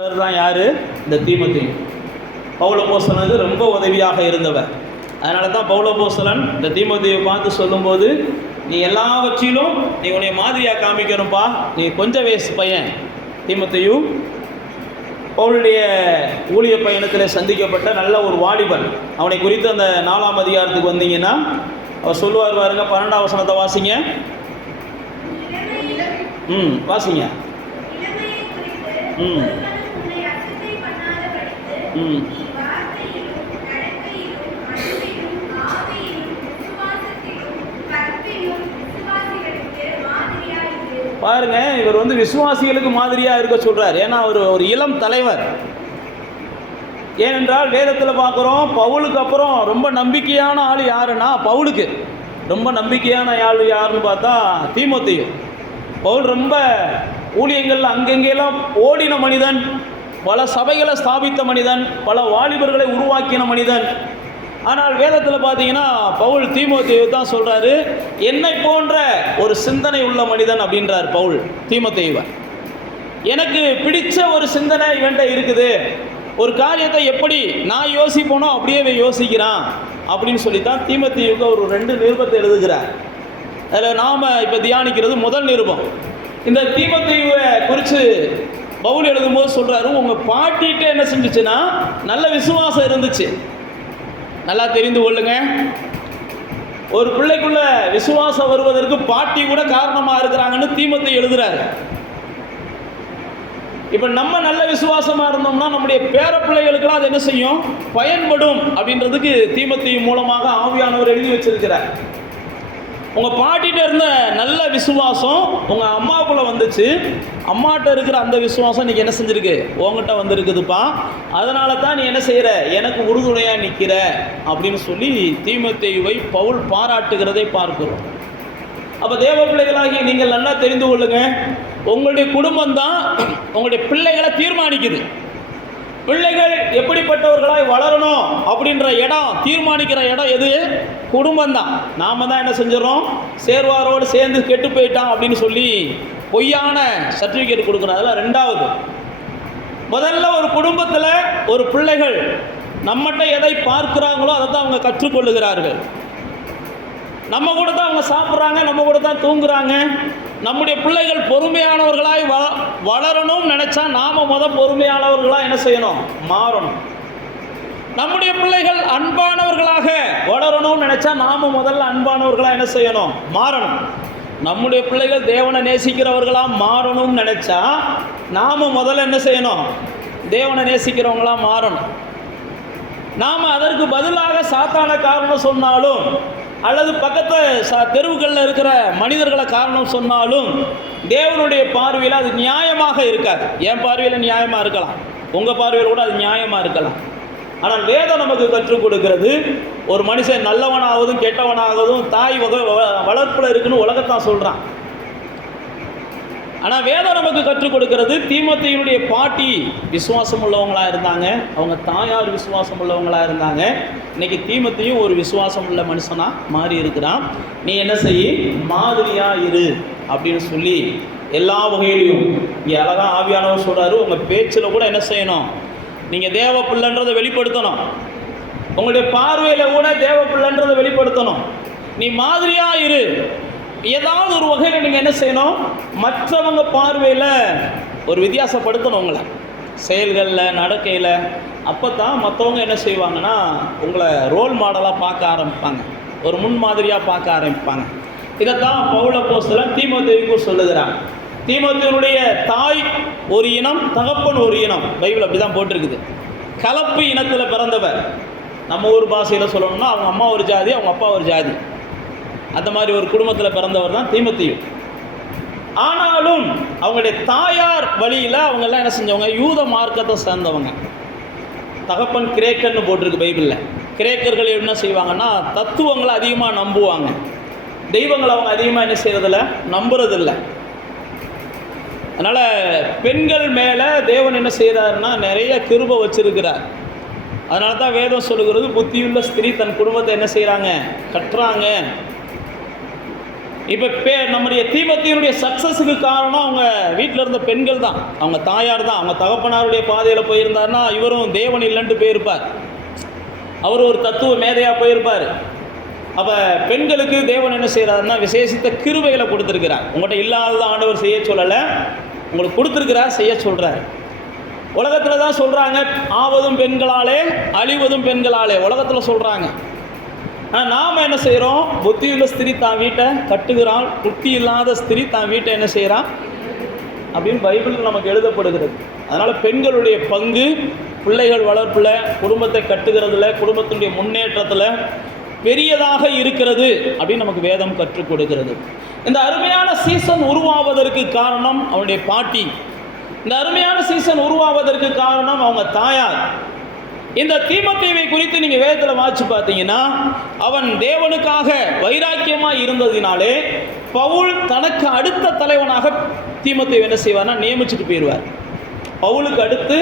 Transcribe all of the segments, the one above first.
தான் யார்? இந்த தீமோத்தேயு. பவுல் அப்போஸ்தலனுக்கு ரொம்ப உதவியாக இருந்தவர். அதனால தான் பவுல் அப்போஸ்தலன் இந்த தீமோத்தேயுவை பார்த்து சொல்லும்போது, நீ எல்லாவற்றிலும் நீ உன்னை மாதிரியாக காமிக்கணும்ப்பா, நீ கொஞ்சம் வயசு பையன். தீமோத்தேயு பவுலுடைய ஊழிய பயணத்தில் சந்திக்கப்பட்ட நல்ல ஒரு வாலிபன். அவனை குறித்து அந்த 4ஆம் அதிகாரத்துக்கு வந்தீங்கன்னா அவர் சொல்லுவார் பாருங்க, 12ஆம் வசனத்தை வாசிங்க. வாசிங்க. பாருங்க, இவர் விசுவாசிகளுக்கு மாதிரியா இருக்க சொல்றார். ஏன்னா அவர் ஒரு இளம் தலைவர். ஏனென்றால் வேதத்தில் பார்க்குறோம், பவுலுக்கு அப்புறம் ரொம்ப நம்பிக்கையான ஆள் யாருன்னா, பவுலுக்கு ரொம்ப நம்பிக்கையான ஆள் யாருன்னு பார்த்தா தீமோத்தேயு. பவுல் ரொம்ப ஊழியங்கள் அங்கெங்கெல்லாம் ஓடின மனிதன், பல சபைகளை ஸ்தாபித்த மனிதன், பல வாலிபர்களை உருவாக்கின மனிதன். ஆனால் வேதத்தில் பார்த்தீங்கன்னா பவுல் தீமோத்தேயு தான் சொல்கிறாரு, என்னை போன்ற ஒரு சிந்தனை உள்ள மனிதன் அப்படின்றார் பவுல் தீமோத்தேயுவை. எனக்கு பிடிச்ச ஒரு சிந்தனை இவன்ட்ட இருக்குது, ஒரு காரியத்தை எப்படி நான் யோசிப்போனோ அப்படியே யோசிக்கிறான் அப்படின்னு சொல்லித்தான் தீமோத்தேயுக்கு அவர் 2 நிருபத்தை எழுதுகிறார். அதில் நாம் இப்போ தியானிக்கிறது முதல் நிருபம். இந்த தீமோத்தேயுவை குறித்து பவுல் எழுதும்போது சொல்கிறாரு, உங்கள் பாட்டிகிட்ட என்ன செஞ்சிச்சுன்னா நல்ல விசுவாசம் இருந்துச்சு. நல்லா தெரிந்து கொள்ளுங்க, ஒரு பிள்ளைக்குள்ள விசுவாசம் வருவதற்கு பாட்டி கூட காரணமாக இருக்கிறாங்கன்னு தீமோத்தேயு எழுதுறாரு. இப்போ நம்ம நல்ல விசுவாசமாக இருந்தோம்னா நம்முடைய பேர பிள்ளைகளுக்கெல்லாம் அது என்ன செய்யும், பயன்படும் அப்படின்றதுக்கு தீமோத்தேயு மூலமாக ஆவியானவர் எழுதி வச்சிருக்கிறார். உங்கள் பாட்டிகிட்ட இருந்த நல்ல விசுவாசம் உங்கள் அம்மாவுக்குள்ளே வந்துச்சு, அம்மாட்ட இருக்கிற அந்த விசுவாசம் இன்றைக்கி என்ன செஞ்சுருக்கு, உங்ககிட்ட வந்திருக்குதுப்பா. அதனால தான் நீ என்ன செய்கிற, எனக்கு உறுதுணையாக நிற்கிற அப்படின்னு சொல்லி தீமோத்தேயுவை பவுல் பாராட்டுகிறதை பார்க்கிறோம். அப்போ தேவ பிள்ளைகளாகி நீங்கள் நல்லா தெரிந்து கொள்ளுங்க, உங்களுடைய குடும்பம் தான் உங்களுடைய பிள்ளைகளை தீர்மானிக்குது. பிள்ளைகள் எப்படிப்பட்டவர்களாய் வளரணும் அப்படின்ற இடம், தீர்மானிக்கிற இடம் எது? குடும்பம் தான். நாம் தான் என்ன செஞ்சிடறோம், சேர்வாரோடு சேர்ந்து கெட்டு போயிட்டான் அப்படின்னு சொல்லி பொய்யான சர்டிஃபிகேட் கொடுக்குறோம். அதெல்லாம் 2வது. முதல்ல ஒரு குடும்பத்தில் ஒரு பிள்ளைகள் நம்மகிட்ட எதை பார்க்குறாங்களோ அதை தான் அவங்க கற்றுக்கொள்ளுகிறார்கள். நம்ம கூட தான் அவங்க சாப்பிட்றாங்க, நம்ம கூட தான் தூங்குறாங்க. நம்முடைய பிள்ளைகள் பொறுமையானவர்களாய் வளரணும்னு நினச்சா நாம் பொறுமையானவர்களாக என்ன செய்யணும், மாறணும். நம்முடைய பிள்ளைகள் அன்பானவர்களாக வளரணும்னு நினச்சா நாம் முதல்ல அன்பானவர்களாக என்ன செய்யணும், மாறணும். நம்முடைய பிள்ளைகள் தேவனை நேசிக்கிறவர்களாக மாறணும்னு நினச்சா நாம் முதல்ல என்ன செய்யணும், தேவனை நேசிக்கிறவங்களாக மாறணும். நாம் அதற்கு பதிலாக சாத்தான காரணம் சொன்னாலும் அல்லது பக்கத்து தெருவுகளில் இருக்கிற மனிதர்களை காரணம் சொன்னாலும் தேவனுடைய பார்வையில் அது நியாயமாக இருக்காது. என் பார்வையில் நியாயமாக இருக்கலாம், உங்கள் பார்வையில் கூட அது நியாயமாக இருக்கலாம். ஆனால் வேதம் நமக்கு கற்றுக் கொடுக்கிறது, ஒரு மனுஷன் நல்லவனாவதும் கெட்டவனாவதும் தாய் வளர்ப்பில் இருக்குன்னு உலகத்தான் சொல்கிறான். ஆனால் வேதம் நமக்கு கற்றுக் கொடுக்கிறது, தீமோத்தேயுடைய பாட்டி விசுவாசம் உள்ளவங்களாக இருந்தாங்க, அவங்க தாயார் விசுவாசம் உள்ளவங்களாக இருந்தாங்க. இன்றைக்கி தீமோத்தேயு ஒரு விசுவாசம் உள்ள மனுஷனாக மாறி இருக்கிறான். நீ என்ன செய்ய, மாதிரியாக இரு அப்படின்னு சொல்லி எல்லா வகையிலையும் இங்கே அழகாக ஆவியானவர் சொல்கிறாரு, உங்கள் பேச்சில் கூட என்ன செய்யணும், நீங்கள் தேவ பிள்ளைன்றதை வெளிப்படுத்தணும். உங்களுடைய பார்வையில் கூட தேவ பிள்ளைன்றதை வெளிப்படுத்தணும். நீ மாதிரியாக இரு. ஏதாவது ஒரு வகையில் நீங்கள் என்ன செய்யணும், மற்றவங்க பார்வையில் ஒரு வித்தியாசப்படுத்தணும் உங்களை, செயல்களில் நடக்கையில். அப்போ தான் மற்றவங்க என்ன செய்வாங்கன்னா உங்களை ரோல் மாடலாக பார்க்க ஆரம்பிப்பாங்க, ஒரு முன்மாதிரியாக பார்க்க ஆரம்பிப்பாங்க. இதைத்தான் பவுல் அப்போஸ்தலன் தீமோத்தேயுவுக்கு சொல்லுகிறான். தீமோத்தேயுடைய தாய் ஒரு இனம், தகப்பன் ஒரு இனம். பைபிள் அப்படி தான் போட்டிருக்குது. கலப்பு இனத்தில் பிறந்தவர். நம்ம ஊர் பாஷையில் சொல்லணும்னா அவங்க அம்மா ஒரு ஜாதி, அவங்க அப்பா ஒரு ஜாதி. அந்த மாதிரி ஒரு குடும்பத்தில் பிறந்தவர் தான் தீமோத்தேயு. ஆனாலும் அவங்களுடைய தாயார் வழியில் அவங்கெல்லாம் என்ன செஞ்சவங்க, யூத மார்க்கத்தை சேர்ந்தவங்க. தகப்பன் கிரேக்கர்னு போட்டிருக்கு பைபிளில். கிரேக்கர்கள் என்ன செய்வாங்கன்னா தத்துவங்களை அதிகமாக நம்புவாங்க, தெய்வங்களை அவங்க அதிகமாக என்ன செய்கிறதில்ல, நம்புறதில்லை. அதனால் பெண்கள் மேலே தேவன் என்ன செய்கிறாருன்னா நிறைய கிருபை வச்சிருக்கிறார். அதனால தான் வேதம் சொல்லுகிறது, புத்தியுள்ள ஸ்திரீ தன் குடும்பத்தை என்ன செய்கிறாங்க, கட்டுறாங்க. இப்போ நம்முடைய தீமோத்தேயுனுடைய சக்ஸஸுக்கு காரணம் அவங்க வீட்டில் இருந்த பெண்கள் தான், அவங்க தாயார் தான். அவங்க தகப்பனாருடைய பாதையில் போயிருந்தாருன்னா இவரும் தேவன் இல்லைன்ட்டு போயிருப்பார், அவர் ஒரு தத்துவ மேதையாக போயிருப்பார். அப்போ பெண்களுக்கு தேவன் என்ன செய்கிறாருன்னா விசேஷித்த கிருபைகளை கொடுத்துருக்கிறார். உங்கள்கிட்ட இல்லாதது ஆண்டவர் செய்ய சொல்லலை, உங்களுக்கு கொடுத்துருக்கிறார், செய்ய சொல்கிறார். உலகத்தில் தான் சொல்கிறாங்க, ஆவதும் பெண்களாலே அழிவதும் பெண்களாலே உலகத்தில் சொல்கிறாங்க. ஆனால் நாம் என்ன செய்கிறோம்? புத்தியுள்ள ஸ்திரீ தான் வீட்டை கட்டுகிறாள், புத்தி இல்லாத ஸ்திரீ தான் வீட்டை என்ன செய்கிறான் அப்படின்னு பைபிளில் நமக்கு எழுதப்படுகிறது. அதனால் பெண்களுடைய பங்கு பிள்ளைகள் வளர்ப்பில், குடும்பத்தை கட்டுகிறதுல, குடும்பத்தினுடைய முன்னேற்றத்தில் பெரியதாக இருக்கிறது அப்படின்னு நமக்கு வேதம் கற்றுக் கொடுக்கிறது. இந்த அருமையான சீசன் உருவாவதற்கு காரணம் அவனுடைய பாட்டி. இந்த அருமையான சீசன் உருவாவதற்கு காரணம் அவங்க தாயார். இந்த தீமோத்தேயுவை குறித்து நீங்கள் வேதத்தில் வாசிச்சு பார்த்தீங்கன்னா, அவன் தேவனுக்காக வைராக்கியமாக இருந்ததினாலே பவுல் தனக்கு அடுத்த தலைவனாக தீமோத்தேயு என்ன செய்வார்னா நியமிச்சுட்டு போயிடுவார். பவுலுக்கு அடுத்து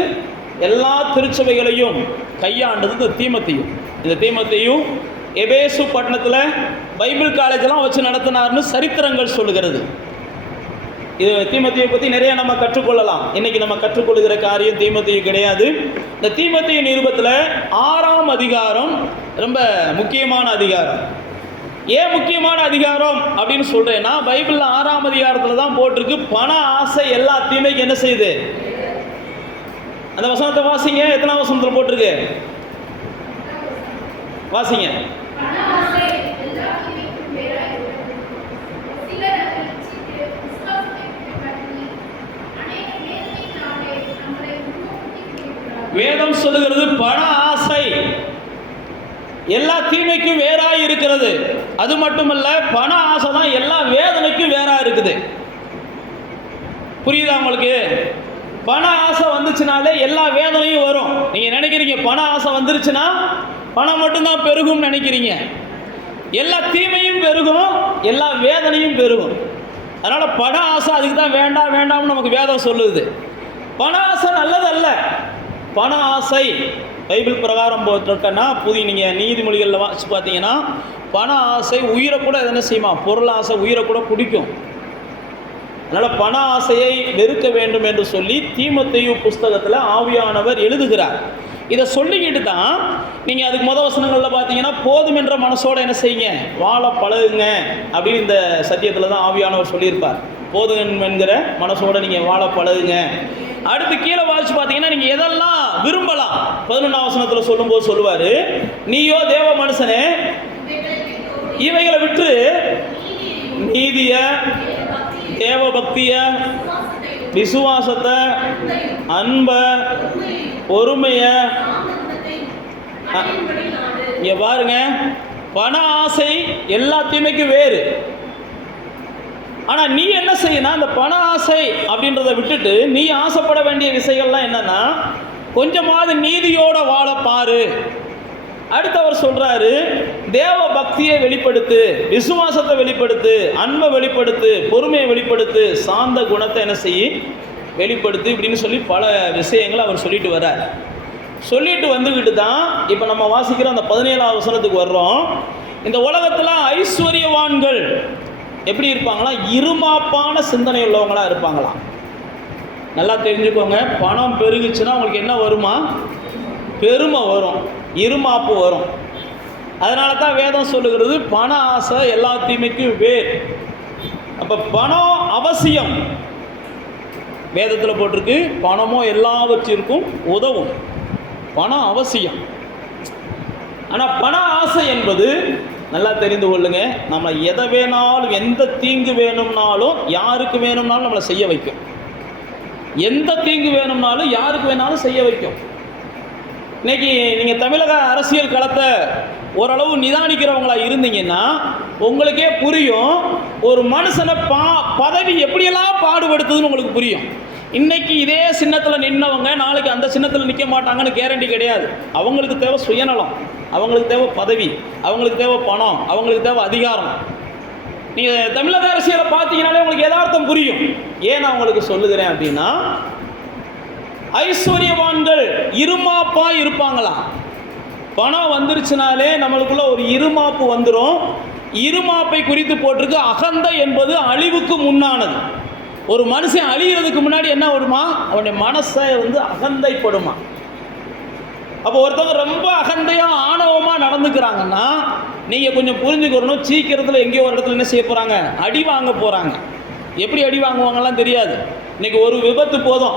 எல்லா திருச்சபைகளையும் கையாண்டது இந்த தீமோத்தேயு. இந்த தீமோத்தேயு எபேசு பட்டணத்தில் பைபிள் காலேஜெல்லாம் வச்சு நடத்தினார்னு சரித்திரங்கள் சொல்லுகிறது. இது தீமோத்தேயுவை பற்றி நிறைய நம்ம கற்றுக்கொள்ளலாம். இன்றைக்கி நம்ம கற்றுக்கொள்கிற காரியம் தீமோத்தேயு கிடையாது. இந்த தீமோத்தேயு நிருபத்தில் 6ஆம் அதிகாரம் ரொம்ப முக்கியமான அதிகாரம். ஏன் முக்கியமான அதிகாரம் அப்படின்னு சொல்கிறேன்னா, பைபிளில் 6ஆம் அதிகாரத்தில் தான் போட்டிருக்கு பண ஆசை எல்லா தீமைக்கு என்ன செய்யுது. அந்த வசனத்தை வாசிங்க. எத்தனாம் வசனத்தில் போட்டிருக்கு வாசிங்க. வேதம் சொல்லுகிறது பண ஆசை எல்லா தீமைக்கும் வேறாய் இருக்கிறது. அது மட்டுமல்ல, பண ஆசை தான் எல்லா வேதனைக்கும் வேறா இருக்குது. புரியுதா உங்களுக்கு? பண ஆசை வந்துச்சுனாலே எல்லா வேதனையும் வரும். நீங்கள் நினைக்கிறீங்க பண ஆசை வந்துருச்சுன்னா பணம் மட்டும்தான் பெருகும் நினைக்கிறீங்க. எல்லா தீமையும் பெருகும், எல்லா வேதனையும் பெருகும். அதனால் பண ஆசை அதுக்கு தான் வேண்டாம் வேண்டாம்னு நமக்கு வேதம் சொல்லுது. பண ஆசை நல்லதல்ல. பண ஆசை பைபிள் பிரகாரம் போட்டிருக்கன்னா புதிய நீங்கள் நீதிமொழிகளில் வாசிச்சு பார்த்தீங்கன்னா, பண ஆசை உயிரை கூட என்ன செய்யுமா, பொருள் ஆசை உயிரை கூட பிடிக்கும். அதனால் பண ஆசையை வெறுக்க வேண்டும் என்று சொல்லி தீமோத்தேயு புஸ்தகத்தில் ஆவியானவர் எழுதுகிறார். இதை சொல்லிக்கிட்டு தான் நீங்கள் அதுக்கு முதல் வசனங்களில் பார்த்தீங்கன்னா, போதும் என்ற மனசோடு என்ன செய்யுங்க, வாழ பழகுங்க அப்படின்னு இந்த சத்தியத்தில் தான் ஆவியானவர் சொல்லியிருப்பார். போதும் என்கிற மனசோடு நீங்கள் வாழ பழகுங்க. அடுத்து கீழே வாசிச்சு பார்த்தீங்கன்னா, நீங்கள் எதெல்லாம் விரும்பலாம் 11ஆம் வசனத்தில் சொல்லும்போது சொல்லுவார், நீயோ தேவ மனுஷனே இவைகளை விட்டு நீதிய, தேவ பக்திய, விசுவாசத்தை, அன்பை, பொறுமைய. இங்க பாருங்க, பண ஆசை எல்லா தீமைக்கும் வேறு. ஆனா நீ என்ன செய்யணும், அந்த பண ஆசை அப்படின்றத விட்டுட்டு நீ ஆசைப்பட வேண்டிய விஷயங்கள்லாம் என்னன்னா, கொஞ்சமாவது நீதியோட வாழ பாரு. அடுத்து அவர் சொல்றாரு, தேவ பக்தியை வெளிப்படுத்து, விசுவாசத்தை வெளிப்படுத்து, அன்பை வெளிப்படுத்து, பொறுமையை வெளிப்படுத்து, சாந்த குணத்தை என்ன செய்ய வெளிப்படுத்து இப்படின்னு சொல்லி பல விஷயங்களை அவர் சொல்லிட்டு வர்றார். சொல்லிட்டு வந்துக்கிட்டு தான் இப்போ நம்ம வாசிக்கிற அந்த 17ஆம் வசனத்துக்கு வர்றோம். இந்த உலகத்தில் ஐஸ்வர்யவான்கள் எப்படி இருப்பாங்களா, இருமாப்பான சிந்தனை உள்ளவங்களா இருப்பாங்களாம். நல்லா தெரிஞ்சுக்கோங்க, பணம் பெருகுச்சுன்னா அவங்களுக்கு என்ன வருமா, பெருமை வரும், இருமாப்பு வரும். அதனால தான் வேதம் சொல்லுகிறது பண ஆசை எல்லா தீமைக்கும் வேர். அப்போ பணம் அவசியம். வேதத்தில் போட்டிருக்கு பணமும் எல்லாவற்றிற்கும் உதவும், பணம் அவசியம். ஆனால் பண ஆசை என்பது நல்லா தெரிந்து கொள்ளுங்க, நம்ம எதை வேணாலும், எந்த தீங்கு வேணும்னாலும், யாருக்கு வேணும்னாலும் நம்மளை செய்ய வைக்கும். எந்த தீங்கு வேணும்னாலும் யாருக்கு வேணாலும் செய்ய வைக்கும். இன்னைக்கு நீங்கள் தமிழக அரசியல் களத்தை ஓரளவு நிதானிக்கிறவங்களா இருந்தீங்கன்னா உங்களுக்கே புரியும், ஒரு மனுஷனை பதவி எப்படியெல்லாம் பாடுபடுத்துதுன்னு உங்களுக்கு புரியும். இன்னைக்கு இதே சின்னத்தில் நின்னவங்க நாளைக்கு அந்த சின்னத்தில் நிற்க மாட்டாங்கன்னு கேரண்டி கிடையாது. அவங்களுக்கு தேவை சுயநலம், அவங்களுக்கு தேவை பதவி, அவங்களுக்கு தேவை பணம், அவங்களுக்கு தேவை அதிகாரம். நீங்கள் தமிழக அரசியலை பார்த்தீங்கன்னாலே உங்களுக்கு யதார்த்தம் புரியும். ஏன் நான் உங்களுக்கு சொல்லுகிறேன் அப்படின்னா, ஐஸ்வர்யவான்கள் இருமாப்பாக இருப்பாங்களாம். பணம் வந்துருச்சுனாலே நம்மளுக்குள்ள ஒரு இருமாப்பு வந்துடும். இருமாப்பை குறித்து போட்டிருக்கு. அகந்தை என்பது அழிவுக்கு முன்னானது. ஒரு மனுஷன் அழிகிறதுக்கு முன்னாடி என்ன வருமா? அவனுடைய மனசை அகந்தைப்படுமா. அப்போ ஒருத்தவங்க ரொம்ப அகந்தையாக ஆணவமாக நடந்துக்கிறாங்கன்னா நீங்கள் கொஞ்சம் புரிஞ்சுக்கிறணும். சீக்கிரத்தில் எங்கேயோ ஒரு இடத்துல என்ன செய்ய போகிறாங்க? அடி வாங்க போகிறாங்க. எப்படி அடி வாங்குவாங்கலாம் தெரியாது. இன்றைக்கி ஒரு விபத்து போதும்,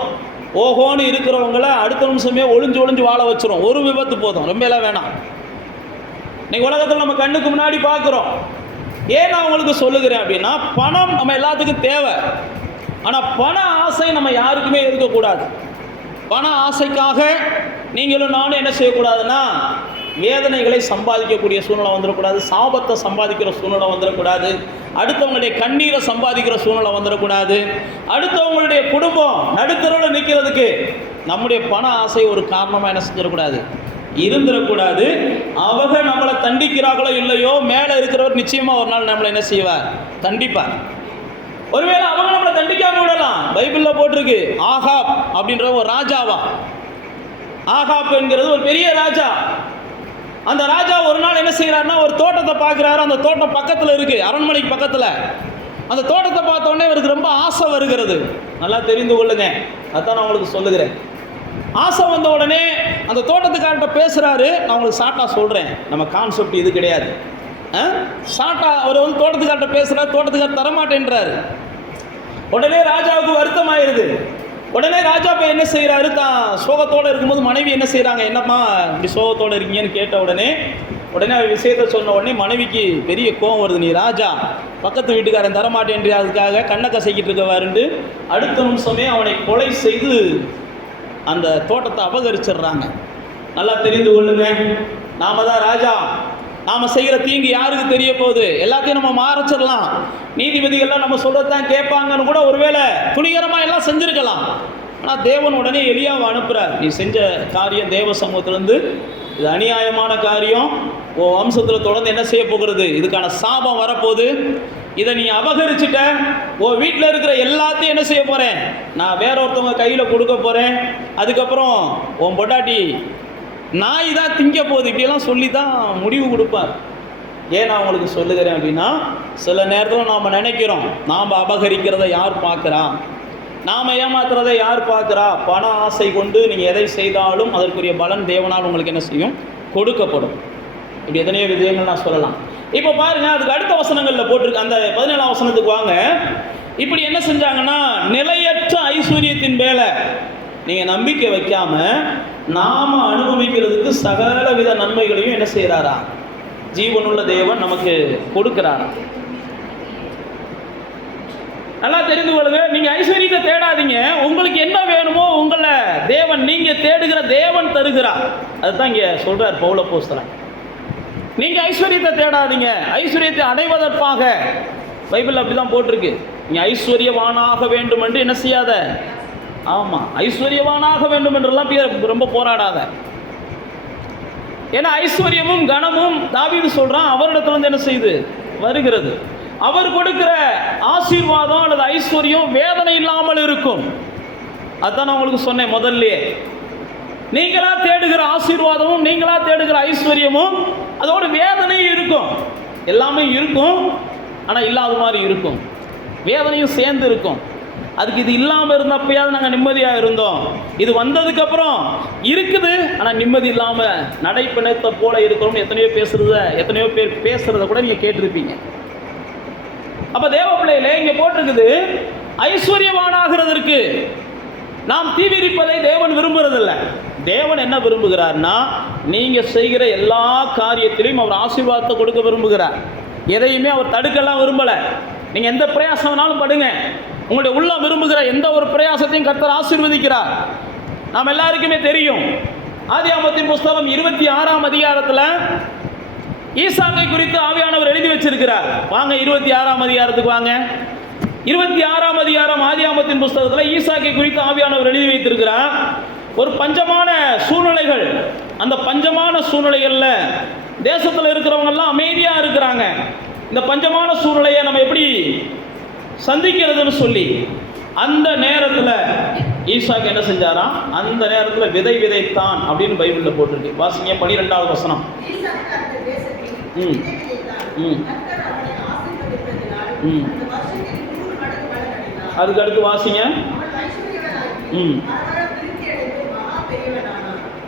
ஓஹோன்னு இருக்கிறவங்கள அடுத்த நிமிஷமே ஒளிஞ்சு வாழ வச்சிரும். ஒரு விபத்து போதும், ரொம்ப எல்லாம் வேணாம். இன்னைக்கு உலகத்தில் நம்ம கண்ணுக்கு முன்னாடி பார்க்குறோம். ஏன் நான் உங்களுக்கு சொல்லுகிறேன் அப்படின்னா, பணம் நம்ம எல்லாத்துக்கும் தேவை. ஆனால் பண ஆசை நம்ம யாருக்குமே இருக்கக்கூடாது. பண ஆசைக்காக நீங்களும் நானும் என்ன செய்யக்கூடாதுன்னா, வேதனைகளை சம்பாதிக்கக்கூடிய சூழ்நிலை வந்துடக்கூடாது, சாபத்தை சம்பாதிக்கிற சூழ்நிலை வந்துடக்கூடாது, அடுத்தவங்களுடைய கண்ணீரை சம்பாதிக்கிற சூழ்நிலை வந்துடக்கூடாது, அடுத்தவங்களுடைய குடும்பம் நடுத்தரோடு நிற்கிறதுக்கு நம்முடைய பண ஆசை ஒரு காரணமாக என்ன செஞ்சிடக்கூடாது, இருந்துடக்கூடாது. அவங்க நம்மளை தண்டிக்கிறார்களோ இல்லையோ, மேலே இருக்கிறவர் நிச்சயமாக ஒரு நாள் நம்மளை என்ன செய்வார்? தண்டிப்பார். ஒருவேளை அவங்க நம்மளை தண்டிக்காம விடலாம். பைபிளில் போட்டிருக்கு, ஆகாப் அப்படின்ற ஒரு ராஜாவா. ஆகாப் என்கிறது ஒரு பெரிய ராஜா. அந்த ராஜா ஒரு நாள் என்ன செய்கிறாருன்னா, ஒரு தோட்டத்தை பார்க்குறாரு. அந்த தோட்டம் பக்கத்தில் இருக்கு, அரண்மனைக்கு பக்கத்தில். அந்த தோட்டத்தை பார்த்த உடனே இவருக்கு ரொம்ப ஆசை வருகிறது. நல்லா தெரிந்து கொள்ளுங்க, அதான் நான் உங்களுக்கு சொல்லுகிறேன். ஆசை வந்த உடனே அந்த தோட்டத்துக்கார்ட்ட பேசுகிறாரு. நான் உங்களுக்கு ஷார்ட்டாக சொல்கிறேன், நம்ம கான்செப்ட் இது கிடையாது. ஷார்ட்டாக அவர் தோட்டத்துக்கார்ட்ட பேசுகிறார். தோட்டத்துக்கார் தரமாட்டேன்றாரு. உடனே ராஜாவுக்கு வருத்தம் ஆயிடுது. உடனே ராஜா போய் என்ன செய்கிறாரு, தான் சோகத்தோடு இருக்கும்போது மனைவி என்ன செய்கிறாங்க, என்னம்மா இப்படி சோகத்தோடு இருக்கீங்கன்னு கேட்ட உடனே விஷயத்தை சொன்ன உடனே மனைவிக்கு பெரிய கோபம் வருது. நீ ராஜா, பக்கத்து வீட்டுக்காரன் தரமாட்டேன் அதுக்காக கண்ணை கசைக்கிட்டு இருக்கவாருண்டு அடுத்த நிமிஷமே அவனை கொலை செய்து அந்த தோட்டத்தை அபகரிச்சிடுறாங்க. நல்லா தெரிந்து கொள்ளுங்க, நாம தான் ராஜா. நாம் செய்கிற தீங்கு யாருக்கு தெரிய போகுது? எல்லாத்தையும் நம்ம மாறச்சிடலாம். நீதிபதிகள்லாம் நம்ம சொல்கிறதான் கேட்பாங்கன்னு கூட ஒருவேளை துணிகரமாக எல்லாம் செஞ்சுருக்கலாம். ஆனால் தேவன் உடனே எலியாவை அனுப்புகிறார். நீ செஞ்ச காரியம் தேவ சமூகத்திலேருந்து இது அநியாயமான காரியம், ஓ வம்சத்தில் தொடர்ந்து என்ன செய்ய போகிறது, இதுக்கான சாபம் வரப்போகுது. இதை நீ அபகரிச்சுட்ட, ஓ வீட்டில் இருக்கிற எல்லாத்தையும் என்ன செய்ய போகிறேன், நான் வேற ஒருத்தவங்க கையில் கொடுக்க போகிறேன். அதுக்கப்புறம் உன் பொண்டாட்டி நாய் தான் திங்க போகுது, இப்படியெல்லாம் சொல்லி தான் முடிவு கொடுப்பார். ஏன் நான் உங்களுக்கு சொல்லுகிறேன் அப்படின்னா, சில நேரத்தில் நாம் நினைக்கிறோம், நாம் அபகரிக்கிறத யார் பார்க்குறா, நாம் ஏமாத்துறதை யார் பார்க்குறா. பண ஆசை கொண்டு நீங்கள் எதை செய்தாலும் அதற்குரிய பலன் தேவனால் உங்களுக்கு என்ன செய்யும், கொடுக்கப்படும். இப்படி எத்தனையோ விதங்கள் நான் சொல்லலாம். இப்போ பாருங்க, அதுக்கு அடுத்த வசனங்களில் போட்டிருக்கு. அந்த 17ஆம் வசனத்துக்கு வாங்க. இப்படி என்ன செஞ்சாங்கன்னா, நிலையற்ற ஐஸ்வர்யத்தின் மேலே நீங்கள் நம்பிக்கை வைக்காம நாம் அனுபவிக்கிறதுக்கு சகல வித நன்மைகளையும் என்ன செய்கிறாரா, ஜீவனுள்ள தேவன் நமக்கு கொடுக்கிறாரா. நல்லா தெரிந்து கொள்ளுங்க, நீங்க ஐஸ்வர்யத்தை தேடாதீங்க. உங்களுக்கு என்ன வேணுமோ உங்களை தேவன், நீங்க தேடுகிற தேவன் தருகிறார். அதுதான் இங்க சொல்றார் பவுல் அப்போஸ்தலன். நீங்க ஐஸ்வர்யத்தை தேடாதீங்க, ஐஸ்வர்யத்தை அடைவதற்காக பைபிள் அப்படிதான் போட்டிருக்கு. நீங்க ஐஸ்வர்யவானாக வேண்டும் என்று என்ன செய்யாத, ஆமா ஐஸ்வர்யவானாக வேண்டும் என்றெல்லாம் ரொம்ப போராடாத. ஏன்னா ஐஸ்வர்யமும் கனமும் தாவீது சொல்றான் அவரிடத்துல இருந்து என்ன செய்து வருகிறது. அவர் கொடுக்கிற ஆசீர்வாதம் அல்லது ஐஸ்வர்யம் வேதனை இல்லாமல் இருக்கும். அதான் நான் உங்களுக்கு சொன்னேன் முதல்ல. நீங்களா தேடுகிற ஆசீர்வாதமும் நீங்களா தேடுகிற ஐஸ்வர்யமும் அதோட வேதனையும் இருக்கும். எல்லாமே இருக்கும், ஆனால் இல்லாத மாதிரி இருக்கும். வேதனையும் சேர்ந்து இருக்கும். அதுக்கு இது இல்லாமல் இருந்தப்பயாவது நாங்கள் நிம்மதியாக இருந்தோம். இது வந்ததுக்கப்புறம் இருக்குது, ஆனால் நிம்மதி இல்லாமல் நடைப்பிணத்தை போல இருக்கிறோம்னு எத்தனையோ பேர் பேசுகிறத கூட நீங்கள் கேட்டிருப்பீங்க. அப்போ தேவ பிள்ளைகளே, இங்கே போட்டிருக்குது, ஐஸ்வர்யவானாகிறதற்கு நாம் தீவிரிப்பதை தேவன் விரும்புறதில்லை. தேவன் என்ன விரும்புகிறார்னா, நீங்கள் செய்கிற எல்லா காரியத்திலையும் அவர் ஆசீர்வாதத்தை கொடுக்க விரும்புகிறார். எதையுமே அவர் தடுக்கலாம் விரும்பலை. நீங்கள் எந்த பிரயாசம் வேணாலும் படுங்க, உங்களுடைய உள்ளம் விரும்புகிற எந்த ஒரு பிரயாசத்தையும் கர்த்தர் ஆசீர்வதிக்கிறார். நாம் எல்லாருக்குமே தெரியும், ஆதியாகமத்தின் புஸ்தகம் 26ஆம் அதிகாரத்தில் ஈசாக்கை குறித்து ஆவியானவர் எழுதி வச்சிருக்கிறார். வாங்க 26ஆம் அதிகாரத்துக்கு வாங்க. 26ஆம் அதிகாரம் ஆதியாகமத்தின் புஸ்தகத்தில் ஈசாக்கை குறித்து ஆவியானவர் எழுதி வைத்திருக்கிறார். ஒரு பஞ்சமான சூழ்நிலைகள், அந்த பஞ்சமான சூழ்நிலைகளில் தேசத்தில் இருக்கிறவங்கெல்லாம் அமைதியாக இருக்கிறாங்க. இந்த பஞ்சமான சூழ்நிலையை நம்ம எப்படி சந்திக்கிறதுன்னு சொல்லி அந்த நேரத்தில் ஈசாக்கு என்ன செஞ்சாராம், அந்த நேரத்தில் விதை விதைத்தான் அப்படின்னு பைபிளில் போட்டிருக்கு. வாசிங்க 12வது வசனம். ம். அதுக்கு அடுத்து வாசிங்க. ம்.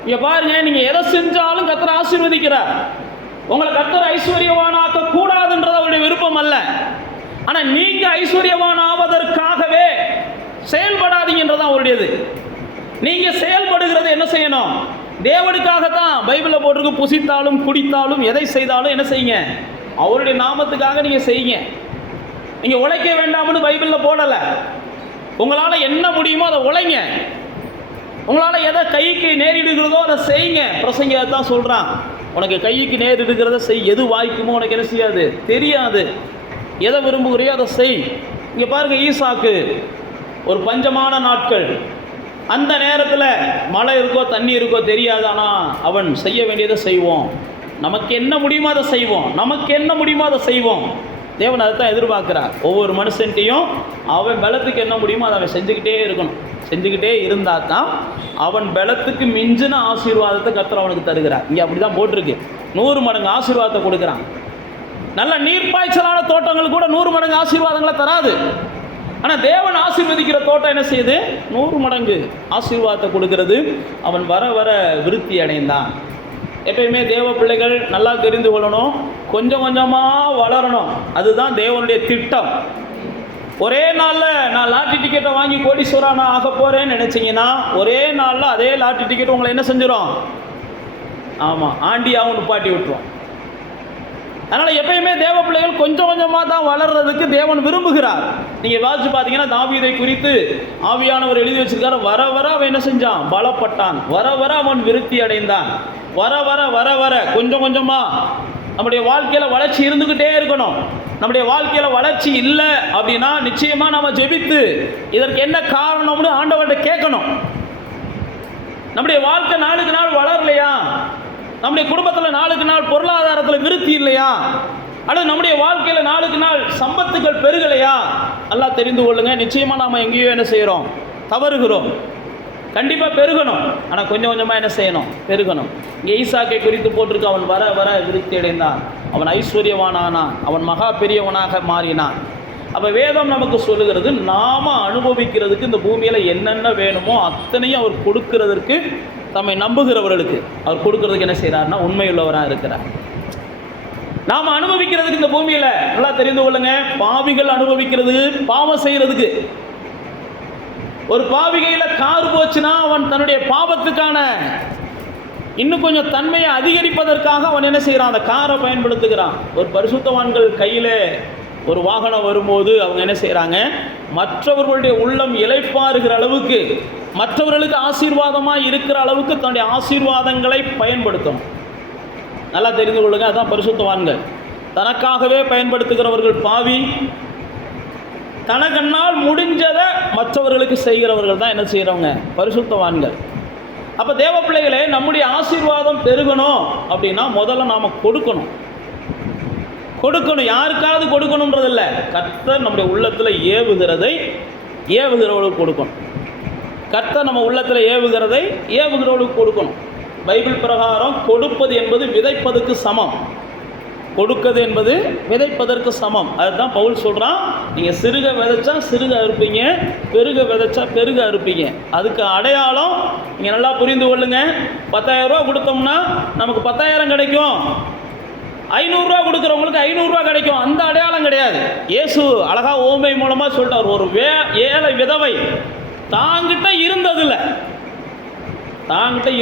இங்க பாருங்க, நீங்க எதை செஞ்சாலும் கர்த்தர் ஆசீர்வதிக்கிறார். உங்களை கர்த்தர் ஐஸ்வர்யவானாக்க கூடாதுன்றது அவருடைய விருப்பம் அல்ல. ஆனா நீங்க ஐஸ்வர்யவான் ஆவதற்காகவே செயல்படாதீங்கன்றதான் அவருடையது. நீங்க செயல்படுகிறது என்ன செய்யணும்? தேவனுக்காகத்தான். பைபிளில் போட்டிருக்கு, புசித்தாலும் குடித்தாலும் எதை செய்தாலும் என்ன செய்யுங்க? அவருடைய நாமத்துக்காக நீங்க செய்யுங்க. நீங்க உழைக்க வேண்டாம்னு பைபிளில் போடலை. உங்களால் என்ன முடியுமோ அதை உழைங்க. உங்களால் எதை கைக்கு நேரிடுகிறதோ அதை செய்யுங்க. பிரசங்க தான் சொல்கிறான், உனக்கு கைக்கு நேரிடுகிறத செய். எது வாய்க்குமோ உனக்கு என்ன செய்யாது தெரியாது. எதை விரும்புகிறையோ அதை செய். இங்கே பாருங்கள், ஈசாக்கு ஒரு பஞ்சமான நாட்கள், அந்த நேரத்தில் மழை இருக்கோ தண்ணி இருக்கோ தெரியாது. ஆனால் அவன் செய்ய வேண்டியதை செய்வோம். நமக்கு என்ன முடியுமோ அதை செய்வோம். நமக்கு என்ன முடியுமோ அதை செய்வோம். தேவன் அதை தான் எதிர்பார்க்குறார். ஒவ்வொரு மனுஷன்ட்டையும் அவன் பலத்துக்கு என்ன முடியுமோ அதை அவன் செஞ்சுக்கிட்டே இருக்கணும். செஞ்சுக்கிட்டே இருந்தால் தான் அவன் பலத்துக்கு மிஞ்சின ஆசீர்வாதத்தை கர்த்தர் அவனுக்கு தருகிறார். இங்கே அப்படி தான் போட்டிருக்கு. 100 மடங்கு ஆசீர்வாதத்தை கொடுக்குறான். நல்ல நீர்ப்பாய்ச்சலான தோட்டங்கள் கூட 100 மடங்கு ஆசீர்வாதங்களை தராது. ஆனால் தேவன் ஆசீர்வதிக்கிற தோட்டம் என்ன செய்யுது? 100 மடங்கு ஆசீர்வாதத்தை கொடுக்கிறது. அவன் வர வர விருத்தி அடைந்தான். எப்பயுமே தேவ பிள்ளைகள் நல்லா தெரிந்து கொள்ளணும், கொஞ்சம் கொஞ்சமாக வளரணும். அதுதான் தேவனுடைய திட்டம். ஒரே நாளில் நான் லாட்டரி டிக்கெட்டை வாங்கி கோடீஸ்வரன் நான் ஆக போகிறேன்னு நினச்சிங்கன்னா ஒரே நாளில் அதே லாட்டரி டிக்கெட் உங்களை என்ன செஞ்சிடும்? ஆமாம், ஆண்டியாகவும் நிப்பாட்டி விட்டுரும். அதனால் எப்பயுமே தேவ பிள்ளைகள் கொஞ்சம் கொஞ்சமாக தான் வளர்றதுக்கு தேவன் விரும்புகிறார். நீங்கள் வாசிச்சு பார்த்தீங்கன்னா தாவீதை குறித்து ஆவியானவர் எழுதி வச்சிருக்காரு. வர வர அவன் என்ன செஞ்சான்? பலப்பட்டான். வர வர அவன் விருத்தி அடைந்தான். வர வர வர வர கொஞ்சம் கொஞ்சமாக நம்முடைய வாழ்க்கையில் வளர்ச்சி இருந்துக்கிட்டே இருக்கணும். நம்முடைய வாழ்க்கையில் வளர்ச்சி இல்லை அப்படின்னா நிச்சயமாக நம்ம ஜெபித்து இதற்கு என்ன காரணம்னு ஆண்டவர்கிட்ட கேட்கணும். நம்முடைய வாழ்க்கை நாளுக்கு நாள் வளரலையா? நம்முடைய குடும்பத்தில் நாளுக்கு நாள் பொருளாதாரத்தில் விருத்தி இல்லையா? அல்லது நம்முடைய வாழ்க்கையில் நாளுக்கு நாள் சம்பத்துகள் பெருகலையா? நல்லா தெரிந்து கொள்ளுங்க. நிச்சயமாக நாம் எங்கேயோ என்ன செய்கிறோம்? தவறுகிறோம். கண்டிப்பாக பெருகணும். ஆனால் கொஞ்சம் கொஞ்சமாக என்ன செய்யணும்? பெருகணும். இங்கே ஈசாக்கை குறித்து போட்டிருக்கு, அவன் வர வர விருத்தி அடைந்தான். அவன் ஐஸ்வர்யவானானான். அவன் மகா பெரியவனாக மாறினான். அப்போ வேதம் நமக்கு சொல்லுகிறது, நாம் அனுபவிக்கிறதுக்கு இந்த பூமியில் என்னென்ன வேணுமோ அத்தனையும் அவர் கொடுக்கிறதற்கு, தம்மை நம்புகிறவர்களுக்கு அவர் கொடுக்கறதுக்கு என்ன செய்கிறார்னா உண்மையுள்ளவராக இருக்கிறார். நாம் அனுபவிக்கிறதுக்கு இந்த பூமியில் நல்லா தெரிந்து கொள்ளுங்க, பாவிகள் அனுபவிக்கிறது பாவம் செய்கிறதுக்கு. ஒரு பாவிகையில் கார் போச்சுன்னா அவன் தன்னுடைய பாவத்துக்கான இன்னும் கொஞ்சம் தன்மையை அதிகரிப்பதற்காக அவன் என்ன செய்கிறான்? அந்த காரை பயன்படுத்துகிறான். ஒரு பரிசுத்தவான்கள் கையில் ஒரு வாகனம் வரும்போது அவங்க என்ன செய்கிறாங்க? மற்றவர்களுடைய உள்ளம் இளைப்பாறுகிற அளவுக்கு, மற்றவர்களுக்கு ஆசீர்வாதமாக இருக்கிற அளவுக்கு தன்னுடைய ஆசீர்வாதங்களை பயன்படுத்தணும். நல்லா தெரிந்து கொள்ளுங்க, அதுதான் பரிசுத்தவான்கள். தனக்காகவே பயன்படுத்துகிறவர்கள் பாவி. தனக்கண்ணால் முடிஞ்சதை மற்றவர்களுக்கு செய்கிறவர்கள் தான் என்ன செய்கிறவங்க? பரிசுத்தவான்கள். அப்போ தேவ பிள்ளைகளே, நம்முடைய ஆசீர்வாதம் பெருகணும் அப்படின்னா முதல்ல நாம் கொடுக்கணும். யாருக்காவது கொடுக்கணுன்றதில்ல, கர்த்தர் நம்முடைய உள்ளத்தில் ஏவுகிறவர்களுக்கு கொடுக்கணும். கர்த்தர் நம்ம உள்ளத்தில் ஏவுகிறவர்களுக்கு கொடுக்கணும். பைபிள் பிரகாரம் கொடுப்பது என்பது விதைப்பதற்கு சமம். கொடுக்கிறது என்பது விதைப்பதற்கு சமம். அதுதான் பவுல் சொல்கிறான், நீங்கள் சிறுக விதைச்சா சிறுக அறுப்பீங்க, பெருக விதைச்சா பெருக அறுப்பீங்க. அதுக்கு அடையாளம் நீங்கள் நல்லா புரிந்து கொள்ளுங்க. 10,000 ரூபா கொடுத்தோம்னா நமக்கு 10,000 கிடைக்கும். 500 ரூபா கொடுக்குறவங்களுக்கு 500 ரூபா கிடைக்கும். அந்த அடையாளம் கிடையாது. இயேசு அழகா ஓமை மூலமாக சொல்லிட்டார். ஒரு ஏழை விதவை தாங்கிட்ட